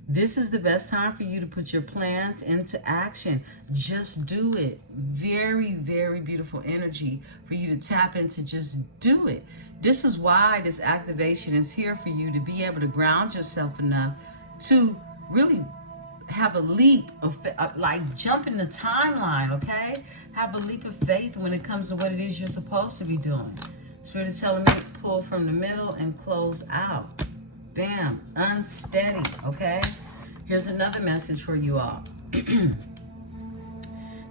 This is the best time for you to put your plans into action. Just do it. Very, very beautiful energy for you to tap into. Just do it. This is why this activation is here for you, to be able to ground yourself enough to really have a leap of, like jump in the timeline, okay? Have a leap of faith when it comes to what it is you're supposed to be doing. Spirit is telling me to pull from the middle and close out. Bam, unsteady, okay? Here's another message for you all.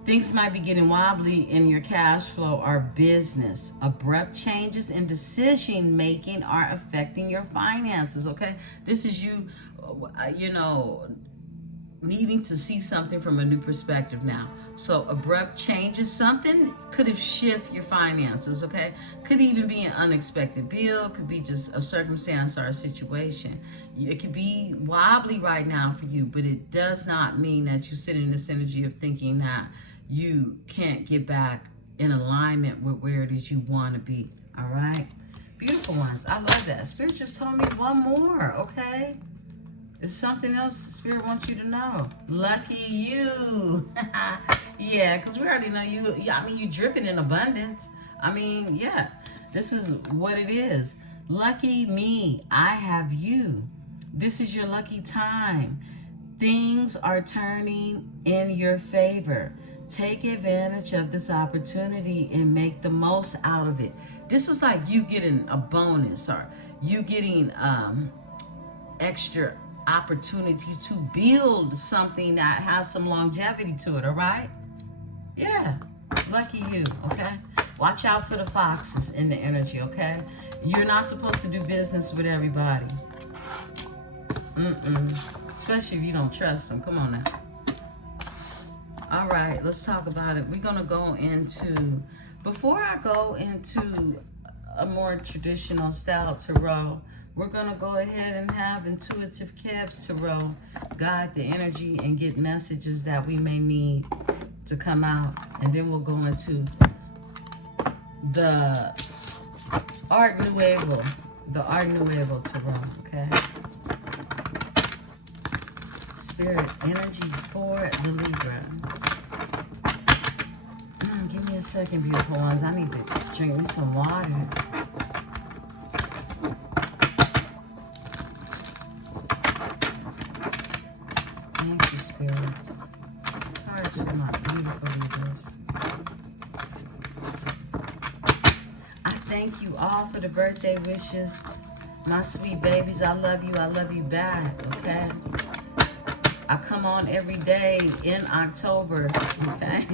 Things might be getting wobbly in your cash flow or business. Abrupt changes in decision making are affecting your finances, okay? This is you, you know, needing to see something from a new perspective now. So abrupt changes, something could have shifted your finances, okay? Could even be an unexpected bill, could be just a circumstance or a situation. It could be wobbly right now for you, but it does not mean that you sit in this energy of thinking that you can't get back in alignment with where it is you want to be, all right? Beautiful ones, I love that. Spirit just told me one more, okay? It's something else Spirit wants you to know. Lucky you. Yeah, because we already know you. I mean, you dripping in abundance. I mean, yeah, this is what it is. Lucky me, I have you. This is your lucky time. Things are turning in your favor. Take advantage of this opportunity and make the most out of it. This is like you getting a bonus, or you getting extra opportunity to build something that has some longevity to it, all right? Yeah, lucky you, okay? Watch out for the foxes in the energy, okay? You're not supposed to do business with everybody. Especially if you don't trust them. Come on now. All right, let's talk about it. We're going to go into, before I go into a more traditional style tarot, we're going to go ahead and have Intuitive Kev's Tarot guide the energy and get messages that we may need to come out. And then we'll go into the Art Nuevo Tarot, okay? Spirit energy for the Libra. Give me a second, beautiful ones. I need to drink me some water. Thank you, Spirit. Cards for my beautiful Libras. I thank you all for the birthday wishes. My sweet babies, I love you back, okay? I come on every day in October, okay?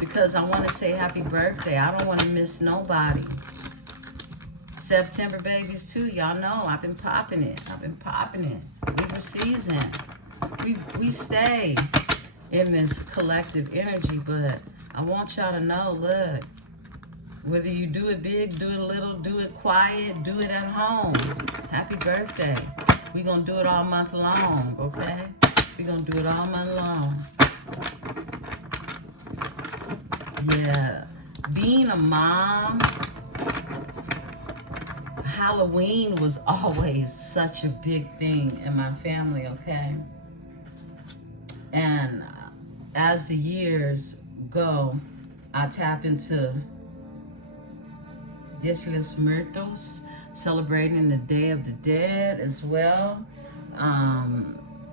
Because I want to say happy birthday. I don't want to miss nobody. September babies too, y'all know I've been popping it. Libra season. We stay in this collective energy, but I want y'all to know, look, whether you do it big, do it little, do it quiet, do it at home. Happy birthday. We're going to do it all month long, okay? We're going to do it all month long. Yeah. Being a mom, Halloween was always such a big thing in my family, okay? And as the years go, I tap into Dia de los Muertos, celebrating the Day of the Dead as well.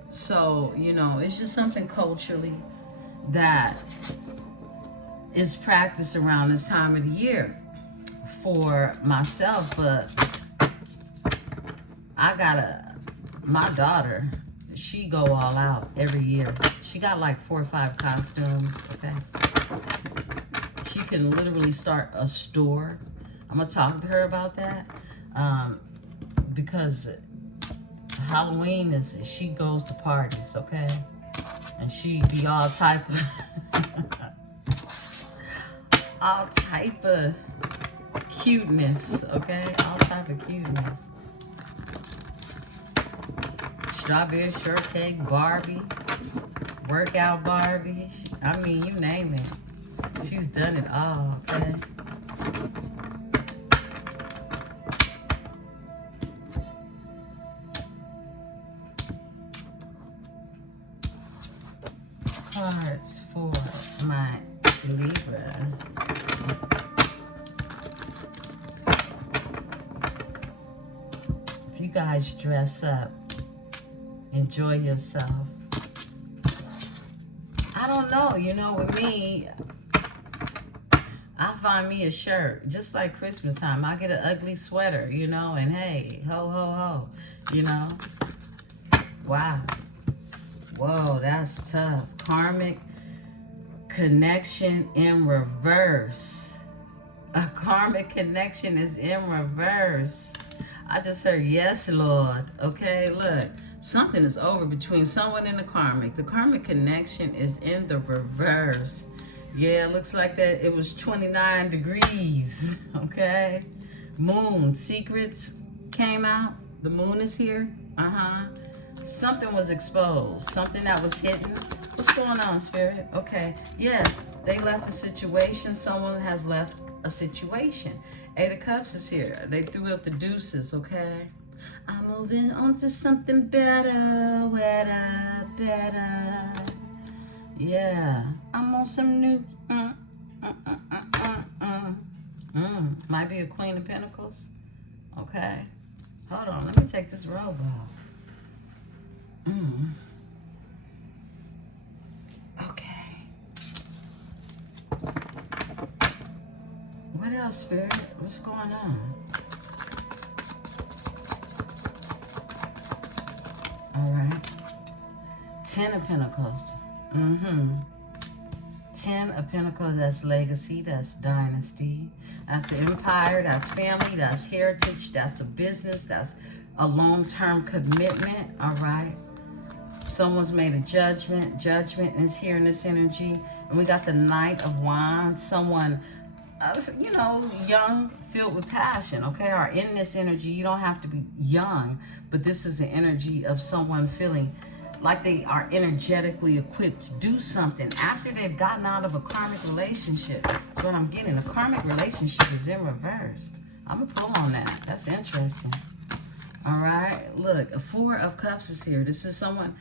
So, you know, it's just something culturally that is practiced around this time of the year for myself. But my daughter, she go all out every year. She got like 4 or 5 costumes, okay? She can literally start a store. I'm gonna talk to her about that because Halloween is, she goes to parties, okay? And she be all type of cuteness, okay? All type of cuteness. Strawberry shortcake Barbie, workout Barbie. I mean, you name it. She's done it all, okay? Cards for my Libra. If you guys dress up, enjoy yourself. I don't know, you know, with me, I find me a shirt, just like Christmas time. I get an ugly sweater, you know, and hey, ho, ho, ho, you know. Wow. Whoa, that's tough. Karmic connection in reverse. A karmic connection is in reverse. I just heard, yes, Lord. Okay, look. Something is over between someone and the karmic. The karmic connection is in the reverse. Yeah, it looks like that it was 29 degrees. Okay. Moon. Secrets came out. The moon is here. Something was exposed. Something that was hidden. What's going on, Spirit? Okay. Yeah, they left a situation. Someone has left a situation. 8 of Cups is here. They threw up the deuces, okay? I'm moving on to something better, wetter, better. Yeah, I'm on some new. Might be a Queen of Pentacles. Okay. Hold on, let me take this robe off. Okay. What else, Spirit? What's going on? All right. 10 of Pentacles. 10 of Pentacles, that's legacy, that's dynasty, that's empire, that's family, that's heritage, that's a business, that's a long-term commitment, all right? Someone's made a judgment. Judgment is here in this energy. And we got the Knight of Wands. Someone, you know, young, filled with passion, okay? Or in this energy, you don't have to be young, but this is the energy of someone feeling like they are energetically equipped to do something after they've gotten out of a karmic relationship. That's what I'm getting. A karmic relationship is in reverse. I'm going to pull on that. That's interesting. All right. Look, a 4 of Cups is here. This is someone,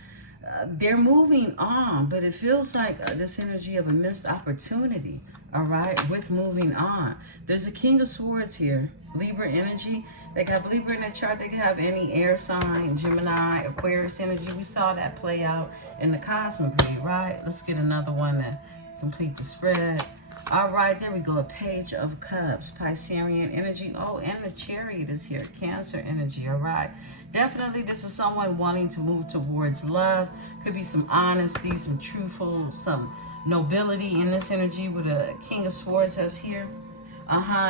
they're moving on, but it feels like this energy of a missed opportunity. All right. With moving on. There's a King of Swords here. Libra energy. They can have Libra in their chart. They can have any air sign, Gemini, Aquarius energy. We saw that play out in the cosmic read, right? Let's get another one to complete the spread. All right, there we go. A Page of Cups, Piscean energy. Oh, and the Chariot is here. Cancer energy, all right? Definitely, this is someone wanting to move towards love. Could be some honesty, some truthful, some nobility in this energy with a King of Swords that's here.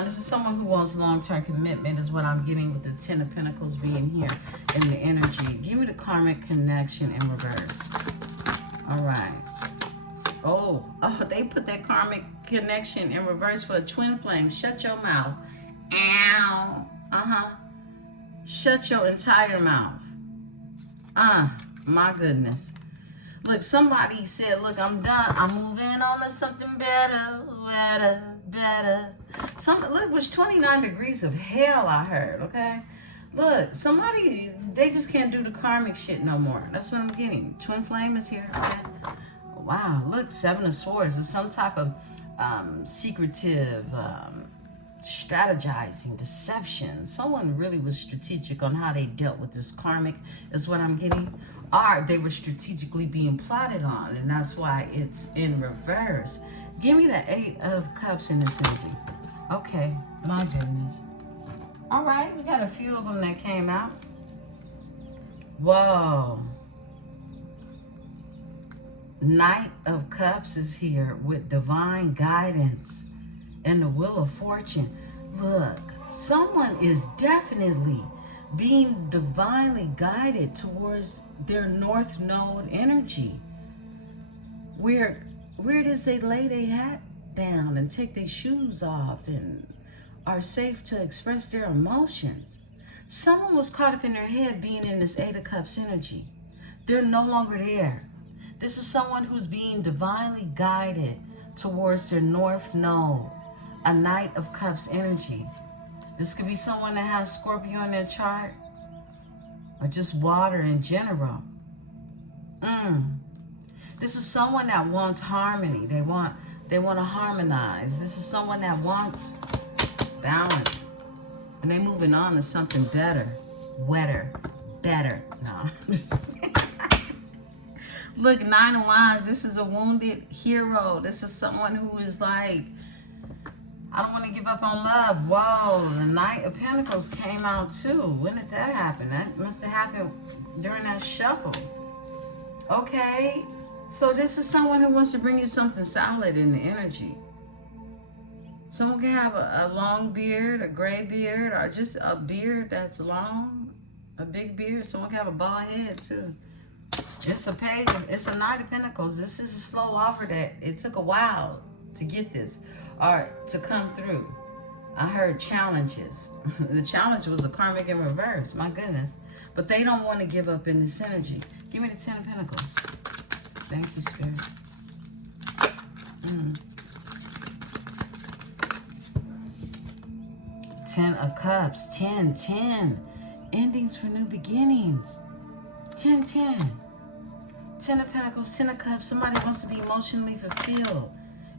This is someone who wants long-term commitment is what I'm getting with the 10 of Pentacles being here in the energy. Give me the karmic connection in reverse. All right. Oh, they put that karmic connection in reverse for a twin flame. Shut your mouth. Ow. Shut your entire mouth. My goodness. Look, somebody said, look, I'm done. I'm moving on to something better, better. Look, it was 29 degrees of hell, I heard, okay? Look, somebody, they just can't do the karmic shit no more. That's what I'm getting. Twin flame is here, okay? Wow, look, 7 of Swords. There's some type of secretive, strategizing, deception. Someone really was strategic on how they dealt with this karmic, is what I'm getting. Or they were strategically being plotted on, and that's why it's in reverse. Give me the 8 of Cups in this energy. Okay, my goodness. All right, we got a few of them that came out. Whoa. Knight of Cups is here with divine guidance and the Wheel of Fortune. Look, someone is definitely being divinely guided towards their North Node energy. Where it is they lay their hat down and take their shoes off and are safe to express their emotions. Someone was caught up in their head being in this 8 of Cups energy. They're no longer there. This is someone who's being divinely guided towards their North Node, a Knight of Cups energy. This could be someone that has Scorpio in their chart, or just water in general. This is someone that wants harmony. They want to harmonize. This is someone that wants balance. And they're moving on to something better, wetter, better. No. Look, 9 of Wands, this is a wounded hero. This is someone who is like, I don't want to give up on love. Whoa, the Knight of Pentacles came out too. When did that happen? That must have happened during that shuffle. Okay, so this is someone who wants to bring you something solid in the energy. Someone can have a long beard, a gray beard, or just a beard that's long, a big beard. Someone can have a bald head too. It's a page, it's a Knight of Pentacles. This is a slow offer that it took a while to get this or to come through. I heard challenges. The challenge was a karmic in reverse, my goodness. But they don't want to give up in this energy. Give me the 10 of Pentacles. Thank you, Spirit. 10 of Cups, 10. Endings for new beginnings. 10-10. 10 of Pentacles, 10 of Cups. Somebody wants to be emotionally fulfilled.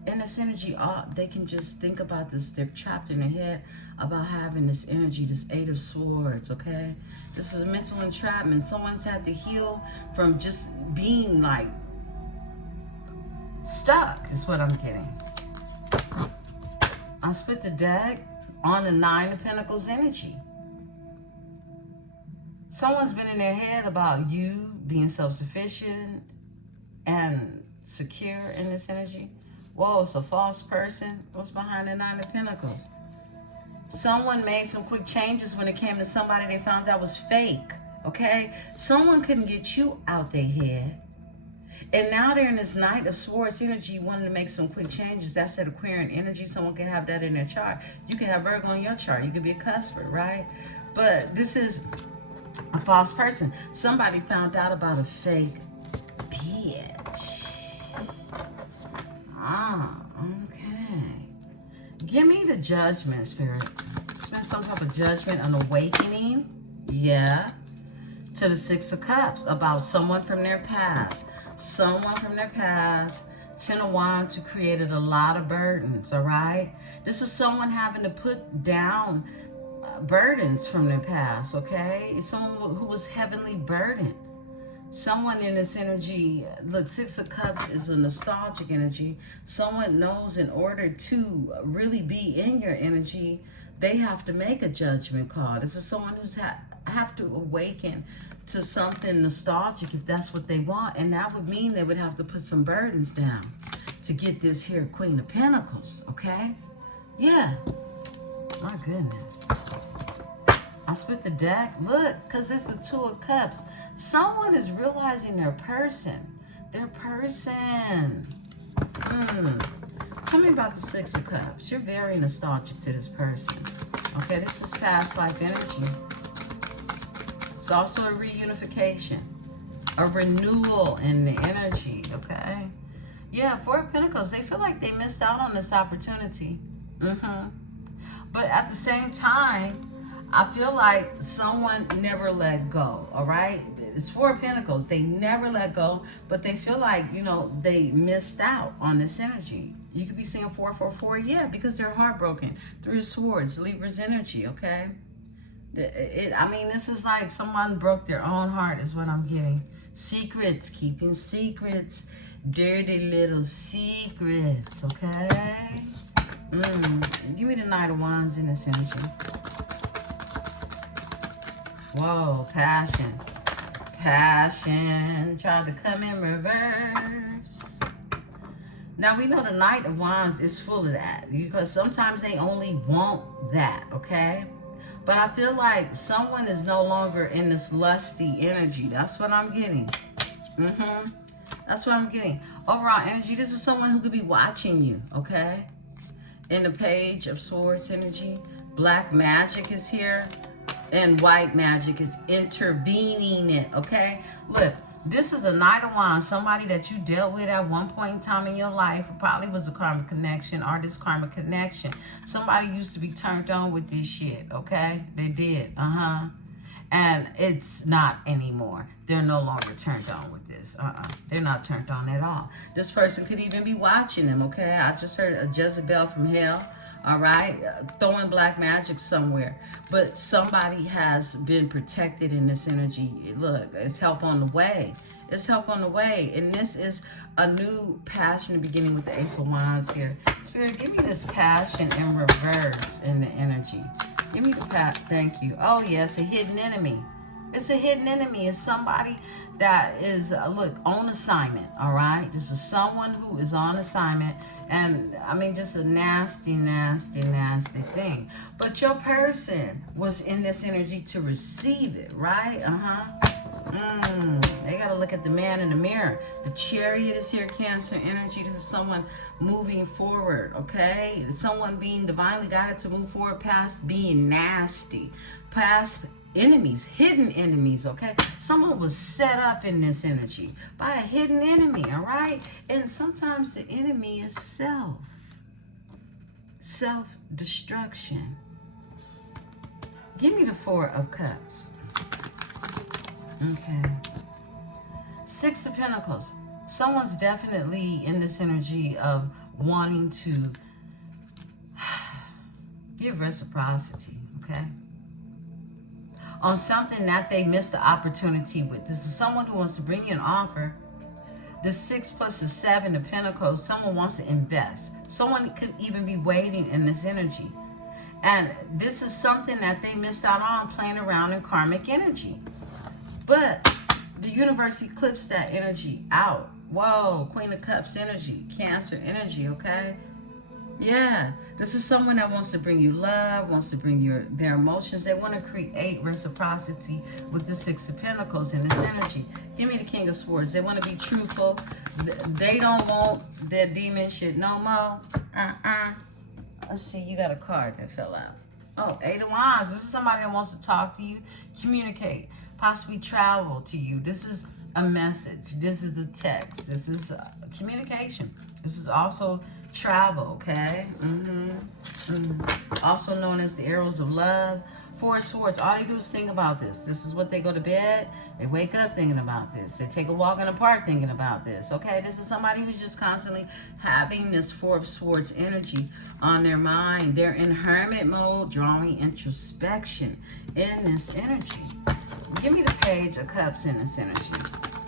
In this energy, they can just think about this. They're trapped in their head about having this energy, this 8 of Swords, okay? This is a mental entrapment. Someone's had to heal from just being like stuck, is what I'm getting. I split the deck on the 9 of Pentacles energy. Someone's been in their head about you being self-sufficient and secure in this energy. Whoa, it's a false person. What's behind the 9 of Pentacles? Someone made some quick changes when it came to somebody they found out was fake, okay? Someone couldn't get you out their head. And now they're in this Knight of Swords energy, wanting to make some quick changes. That's that Aquarian energy. Someone can have that in their chart. You can have Virgo in your chart. You could be a cusper, right? But this is a false person. Somebody found out about a fake bitch. Okay. Give me the Judgment, Spirit. Spend some type of judgment, an awakening. Yeah. To the 6 of Cups, about someone from their past. Someone from their past. 10 of Wands who created a lot of burdens, all right? This is someone having to put down burdens from their past, okay? It's someone who was heavily burdened. Someone in this energy, look, 6 of Cups is a nostalgic energy. Someone knows in order to really be in your energy, they have to make a judgment call. This is someone who's have to awaken to something nostalgic if that's what they want. And that would mean they would have to put some burdens down to get this here Queen of Pentacles, okay? Yeah. My goodness. I split the deck. Look, because it's the 2 of Cups. Someone is realizing their person. Their person. Tell me about the 6 of Cups. You're very nostalgic to this person. Okay, this is past life energy. It's also a reunification. A renewal in the energy, okay? Yeah, 4 of Pentacles. They feel like they missed out on this opportunity. But at the same time, I feel like someone never let go, all right? It's 4 of Pentacles. They never let go, but they feel like, you know, they missed out on this energy. You could be seeing 444, yeah, because they're heartbroken. 3 of Swords, Libra's energy, okay? I mean, this is like someone broke their own heart is what I'm getting. Secrets, keeping secrets, dirty little secrets, okay? Give me the Knight of Wands in this energy. Whoa, passion. Passion tried to come in reverse. Now, we know the Knight of Wands is full of that because sometimes they only want that, okay? But I feel like someone is no longer in this lusty energy. That's what I'm getting. That's what I'm getting. Overall energy, this is someone who could be watching you, okay? In the Page of Swords energy, black magic is here. And white magic is intervening it, okay? Look, this is a Knight of Wands, somebody that you dealt with at one point in time in your life. It probably was a karmic connection or this karmic connection. Somebody used to be turned on with this shit, okay? They did, And it's not anymore. They're no longer turned on with this. They're not turned on at all. This person could even be watching them, okay? I just heard a Jezebel from hell. All right, throwing black magic somewhere, but somebody has been protected in this energy. Look, it's help on the way. It's help on the way, and this is a new passion beginning with the Ace of Wands here. Spirit, give me this passion in reverse in the energy. Give me the thank you. Oh yes, a hidden enemy. It's a hidden enemy. It's somebody that is look on assignment. All right, this is someone who is on assignment. And I mean, just a nasty, nasty, nasty thing. But your person was in this energy to receive it, right? They got to look at the man in the mirror. The Chariot is here, Cancer energy. This is someone moving forward, okay? It's someone being divinely guided to move forward past being nasty, past enemies, hidden enemies, okay? Someone was set up in this energy by a hidden enemy, all right? And sometimes the enemy is self-destruction. Give me the 4 of Cups. Okay. Six of Pentacles. Someone's definitely in this energy of wanting to give reciprocity, okay? On something that they missed the opportunity with. This is someone who wants to bring you an offer. The 6 plus the 7 of Pentacles, someone wants to invest. Someone could even be waiting in this energy. And this is something that they missed out on, playing around in karmic energy. But the universe eclipsed that energy out. Whoa, Queen of Cups energy, Cancer energy, okay? Yeah, this is someone that wants to bring you love, wants to bring their emotions. They want to create reciprocity with the 6 of Pentacles in this energy. Give me the King of Swords. They want to be truthful. They don't want their demon shit no more. Let's see, you got a card that fell out. Oh, 8 of Wands. This is somebody that wants to talk to you, communicate, possibly travel to you. This is a message. This is a text. This is communication. This is also travel, okay? Also known as the arrows of love. 4 of Swords. All they do is think about this. This is what they go to bed. They wake up thinking about this. They take a walk in the park thinking about this, okay? This is somebody who's just constantly having this 4 of Swords energy on their mind. They're in hermit mode, drawing introspection in this energy. Give me the Page of Cups in this energy.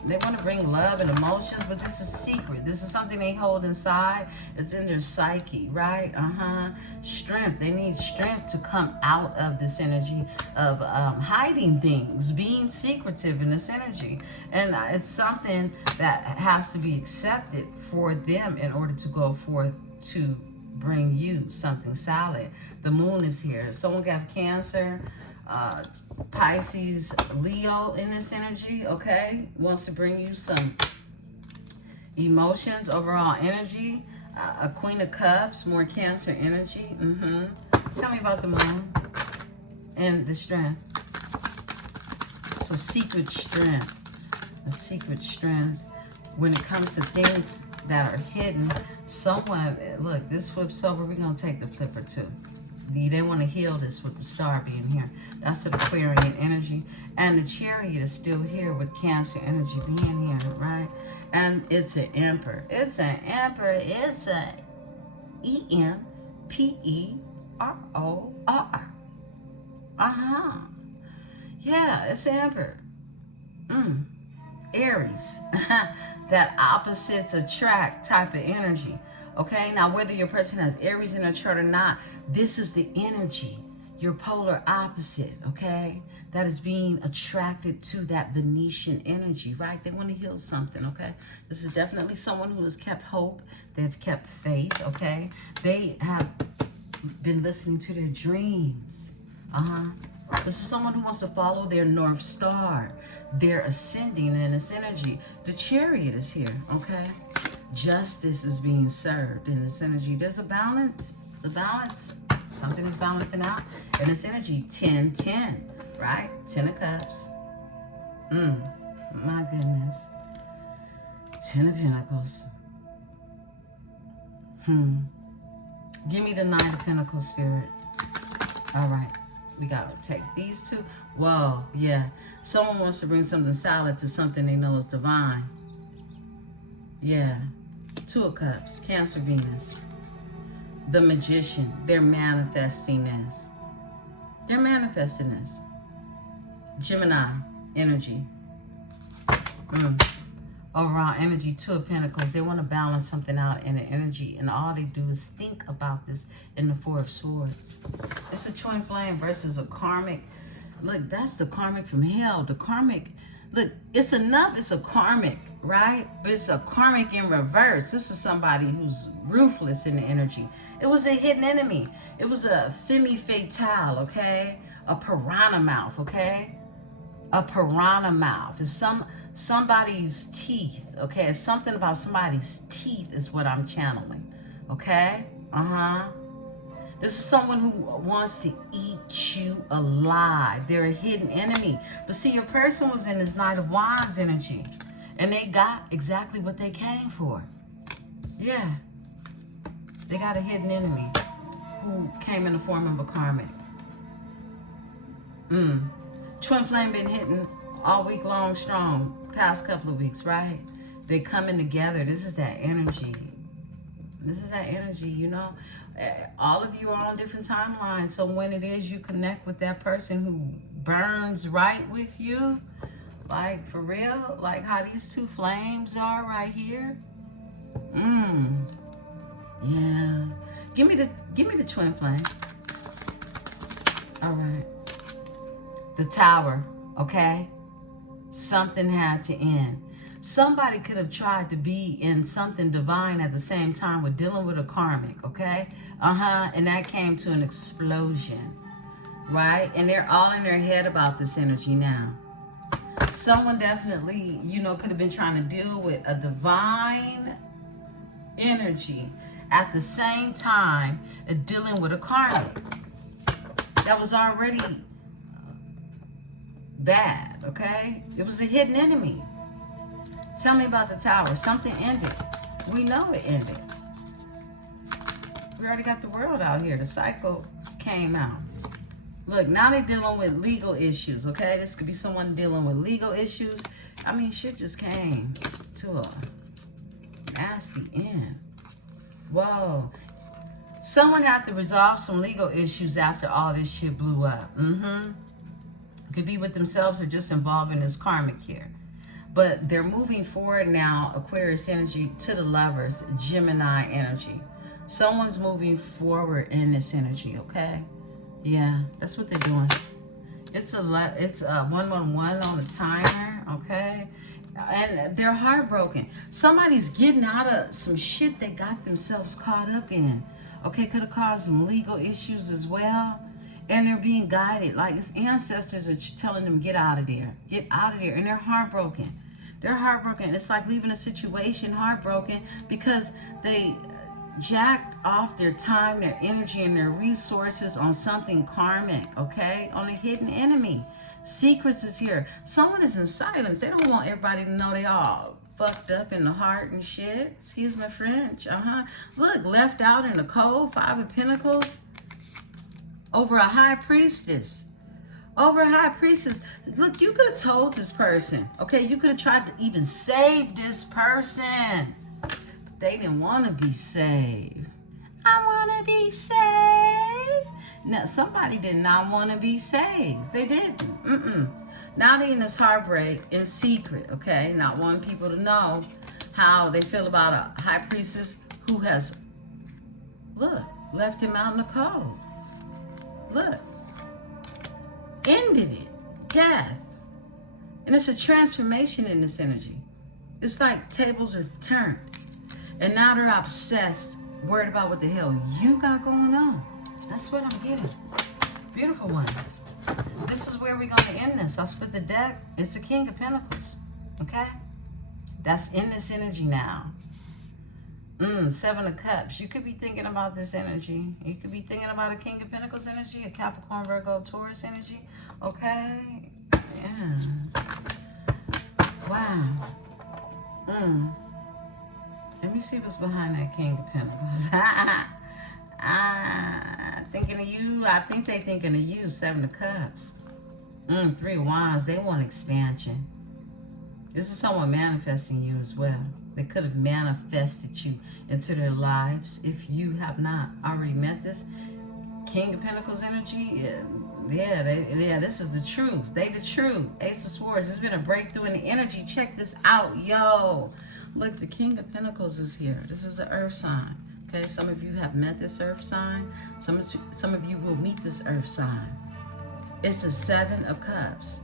They want to bring love and emotions, but this is secret. This is something they hold inside. It's in their psyche, right? Strength. They need strength to come out of this energy of hiding things, being secretive in this energy. And it's something that has to be accepted for them in order to go forth to bring you something solid. The Moon is here. Someone got Cancer, Pisces, Leo in this energy, okay? Wants to bring you some emotions, overall energy. A Queen of Cups, more Cancer energy. Tell me about the Moon and the strength. So secret strength. A secret strength. When it comes to things that are hidden, someone, look, this flips over. We're going to take the flipper too. They want to heal this with the Star being here. That's an Aquarian energy. And the Chariot is still here with Cancer energy being here, right? And it's an Emperor. It's an Emperor. It's a E-M-P-E-R-O-R. Yeah, it's an Emperor. Aries. That opposites attract type of energy. Okay, now whether your person has Aries in their chart or not, this is the energy, your polar opposite, okay, that is being attracted to that Venetian energy, right? They want to heal something, okay? This is definitely someone who has kept hope. They've kept faith, okay? They have been listening to their dreams. This is someone who wants to follow their North Star. They're ascending in this energy. The Chariot is here, okay? Justice is being served in this energy. There's a balance. It's a balance. Something is balancing out. In this energy, 10-10, right? 10 of Cups. My goodness. 10 of Pentacles. Give me the 9 of Pentacles, Spirit. All right. We got to take these two. Whoa, yeah. Someone wants to bring something solid to something they know is divine. Yeah. 2 of Cups, Cancer, Venus. The Magician, they're manifesting this. They're manifesting this. Gemini, energy. Overall energy, 2 of Pentacles. They want to balance something out in the energy, and all they do is think about this in the 4 of Swords. It's a twin flame versus a karmic. Look, that's the karmic from hell. The karmic, look, it's enough. It's a karmic, right? But it's a karmic in reverse. This is somebody who's ruthless in the energy. It was a hidden enemy. It was a femme fatale, okay? A piranha mouth, okay? A piranha mouth. It's somebody's teeth, okay? It's something about somebody's teeth is what I'm channeling, okay? This is someone who wants to eat you alive. They're a hidden enemy. But see, your person was in this Knight of Wands energy, and they got exactly what they came for. Yeah. They got a hidden enemy who came in the form of a karmic. Twin flame been hitting all week long strong, past couple of weeks, right? They coming together. This is that energy. This is that energy, you know. All of you are on different timelines. So when it is you connect with that person who burns right with you, like for real, like how these two flames are right here. Yeah. Give me the twin flame. All right. The Tower, okay? Something had to end. Somebody could have tried to be in something divine at the same time with dealing with a karmic, okay? And that came to an explosion, right? And they're all in their head about this energy now. Someone definitely, you know, could have been trying to deal with a divine energy at the same time as dealing with a karmic. That was already bad, okay? It was a hidden enemy. Tell me about the Tower. Something ended. We know it ended. We already got the world out here. The cycle came out. Look, now they're dealing with legal issues, okay? This could be someone dealing with legal issues. I mean, shit just came to a nasty end. Whoa. Someone had to resolve some legal issues after all this shit blew up. Could be with themselves or just involving this karmic here. But they're moving forward now, Aquarius energy, to the Lovers, Gemini energy. Someone's moving forward in this energy, okay? Yeah, that's what they're doing. It's a 111 on the timer, okay? And they're heartbroken. Somebody's getting out of some shit they got themselves caught up in. Okay, could have caused some legal issues as well. And they're being guided. Like its ancestors are telling them, get out of there. Get out of there. And they're heartbroken. They're heartbroken. It's like leaving a situation heartbroken because they jacked off their time, their energy, and their resources on something karmic, okay? On a hidden enemy. Secrets is here. Someone is in silence. They don't want everybody to know they all fucked up in the heart and shit. Excuse my French. Look, left out in the cold. 5 of Pentacles. Over a high priestess. Over a high priestess. Look, you could have told this person, okay? You could have tried to even save this person. But they didn't want to be saved. I want to be saved. Now, somebody did not want to be saved. They didn't. Now they're in this heartbreak in secret, okay? Not wanting people to know how they feel about a high priestess who has, look, left him out in the cold. Look, ended it, death. And it's a transformation in this energy. It's like tables are turned. And now they're obsessed, worried about what the hell you got going on. That's what I'm getting. Beautiful ones. This is where we're going to end this. I'll split the deck. It's the King of Pentacles, okay? That's in this energy now. 7 of Cups. You could be thinking about this energy. You could be thinking about a King of Pentacles energy, a Capricorn, Virgo, Taurus energy. Okay? Yeah. Wow. Let me see what's behind that King of Pentacles. Thinking of you. I think they thinking of you. 7 of Cups. 3 of Wands. They want expansion. This is someone manifesting you as well. They could have manifested you into their lives if you have not already met this King of Pentacles energy. Yeah, this is the truth. They the truth. Ace of Swords. There's been a breakthrough in the energy. Check this out, yo. Look, the King of Pentacles is here. This is an earth sign. Okay, some of you have met this earth sign. Some of you will meet this earth sign. It's a 7 of Cups.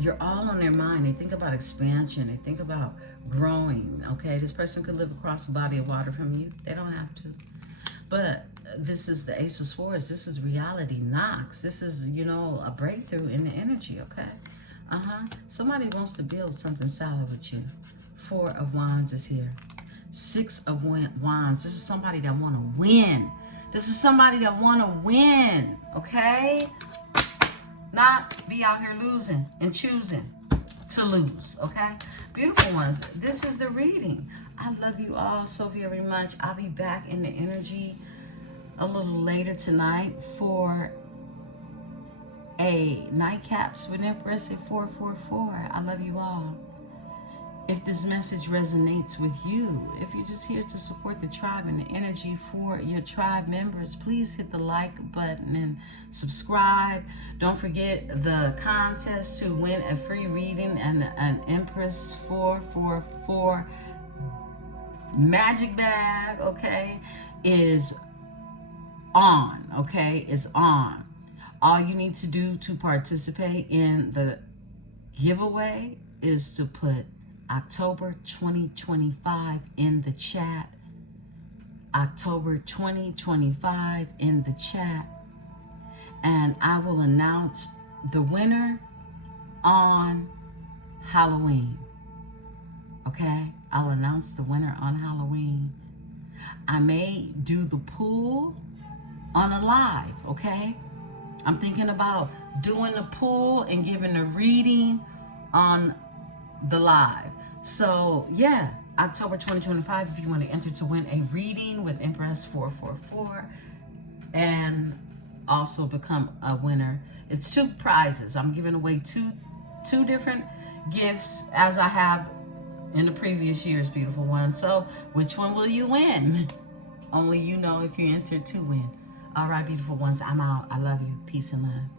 You're all on their mind. They think about expansion. They think about growing. Okay, this person could live across a body of water from you. They don't have to. But this is the Ace of Swords. This is reality knocks. This is, you know, a breakthrough in the energy. Okay. Somebody wants to build something solid with you. 4 of Wands is here. 6 of Wands. This is somebody that want to win. This is somebody that want to win. Okay. Not be out here losing and choosing to lose, okay? Beautiful ones, this is the reading. I love you all so very much. I'll be back in the energy a little later tonight for a Nightcaps with Empresse at 444. I love you all. If this message resonates with you, if you're just here to support the tribe and the energy for your tribe members, please hit the like button and subscribe. Don't forget the contest to win a free reading and an Empresse 444 magic bag, okay, is on, okay, is on. All you need to do to participate in the giveaway is to put October 2025 in the chat. October 2025 in the chat. And I will announce the winner on Halloween. Okay? I'll announce the winner on Halloween. I may do the pool on a live, okay? I'm thinking about doing the pool and giving a reading on the live. So yeah, October 2025, if you want to enter to win a reading with Empresse 444 and also become a winner. It's 2 prizes. I'm giving away two different gifts as I have in the previous years, beautiful ones. So which one will you win? Only you know if you enter to win. All right, beautiful ones, I'm out. I love you. Peace and love.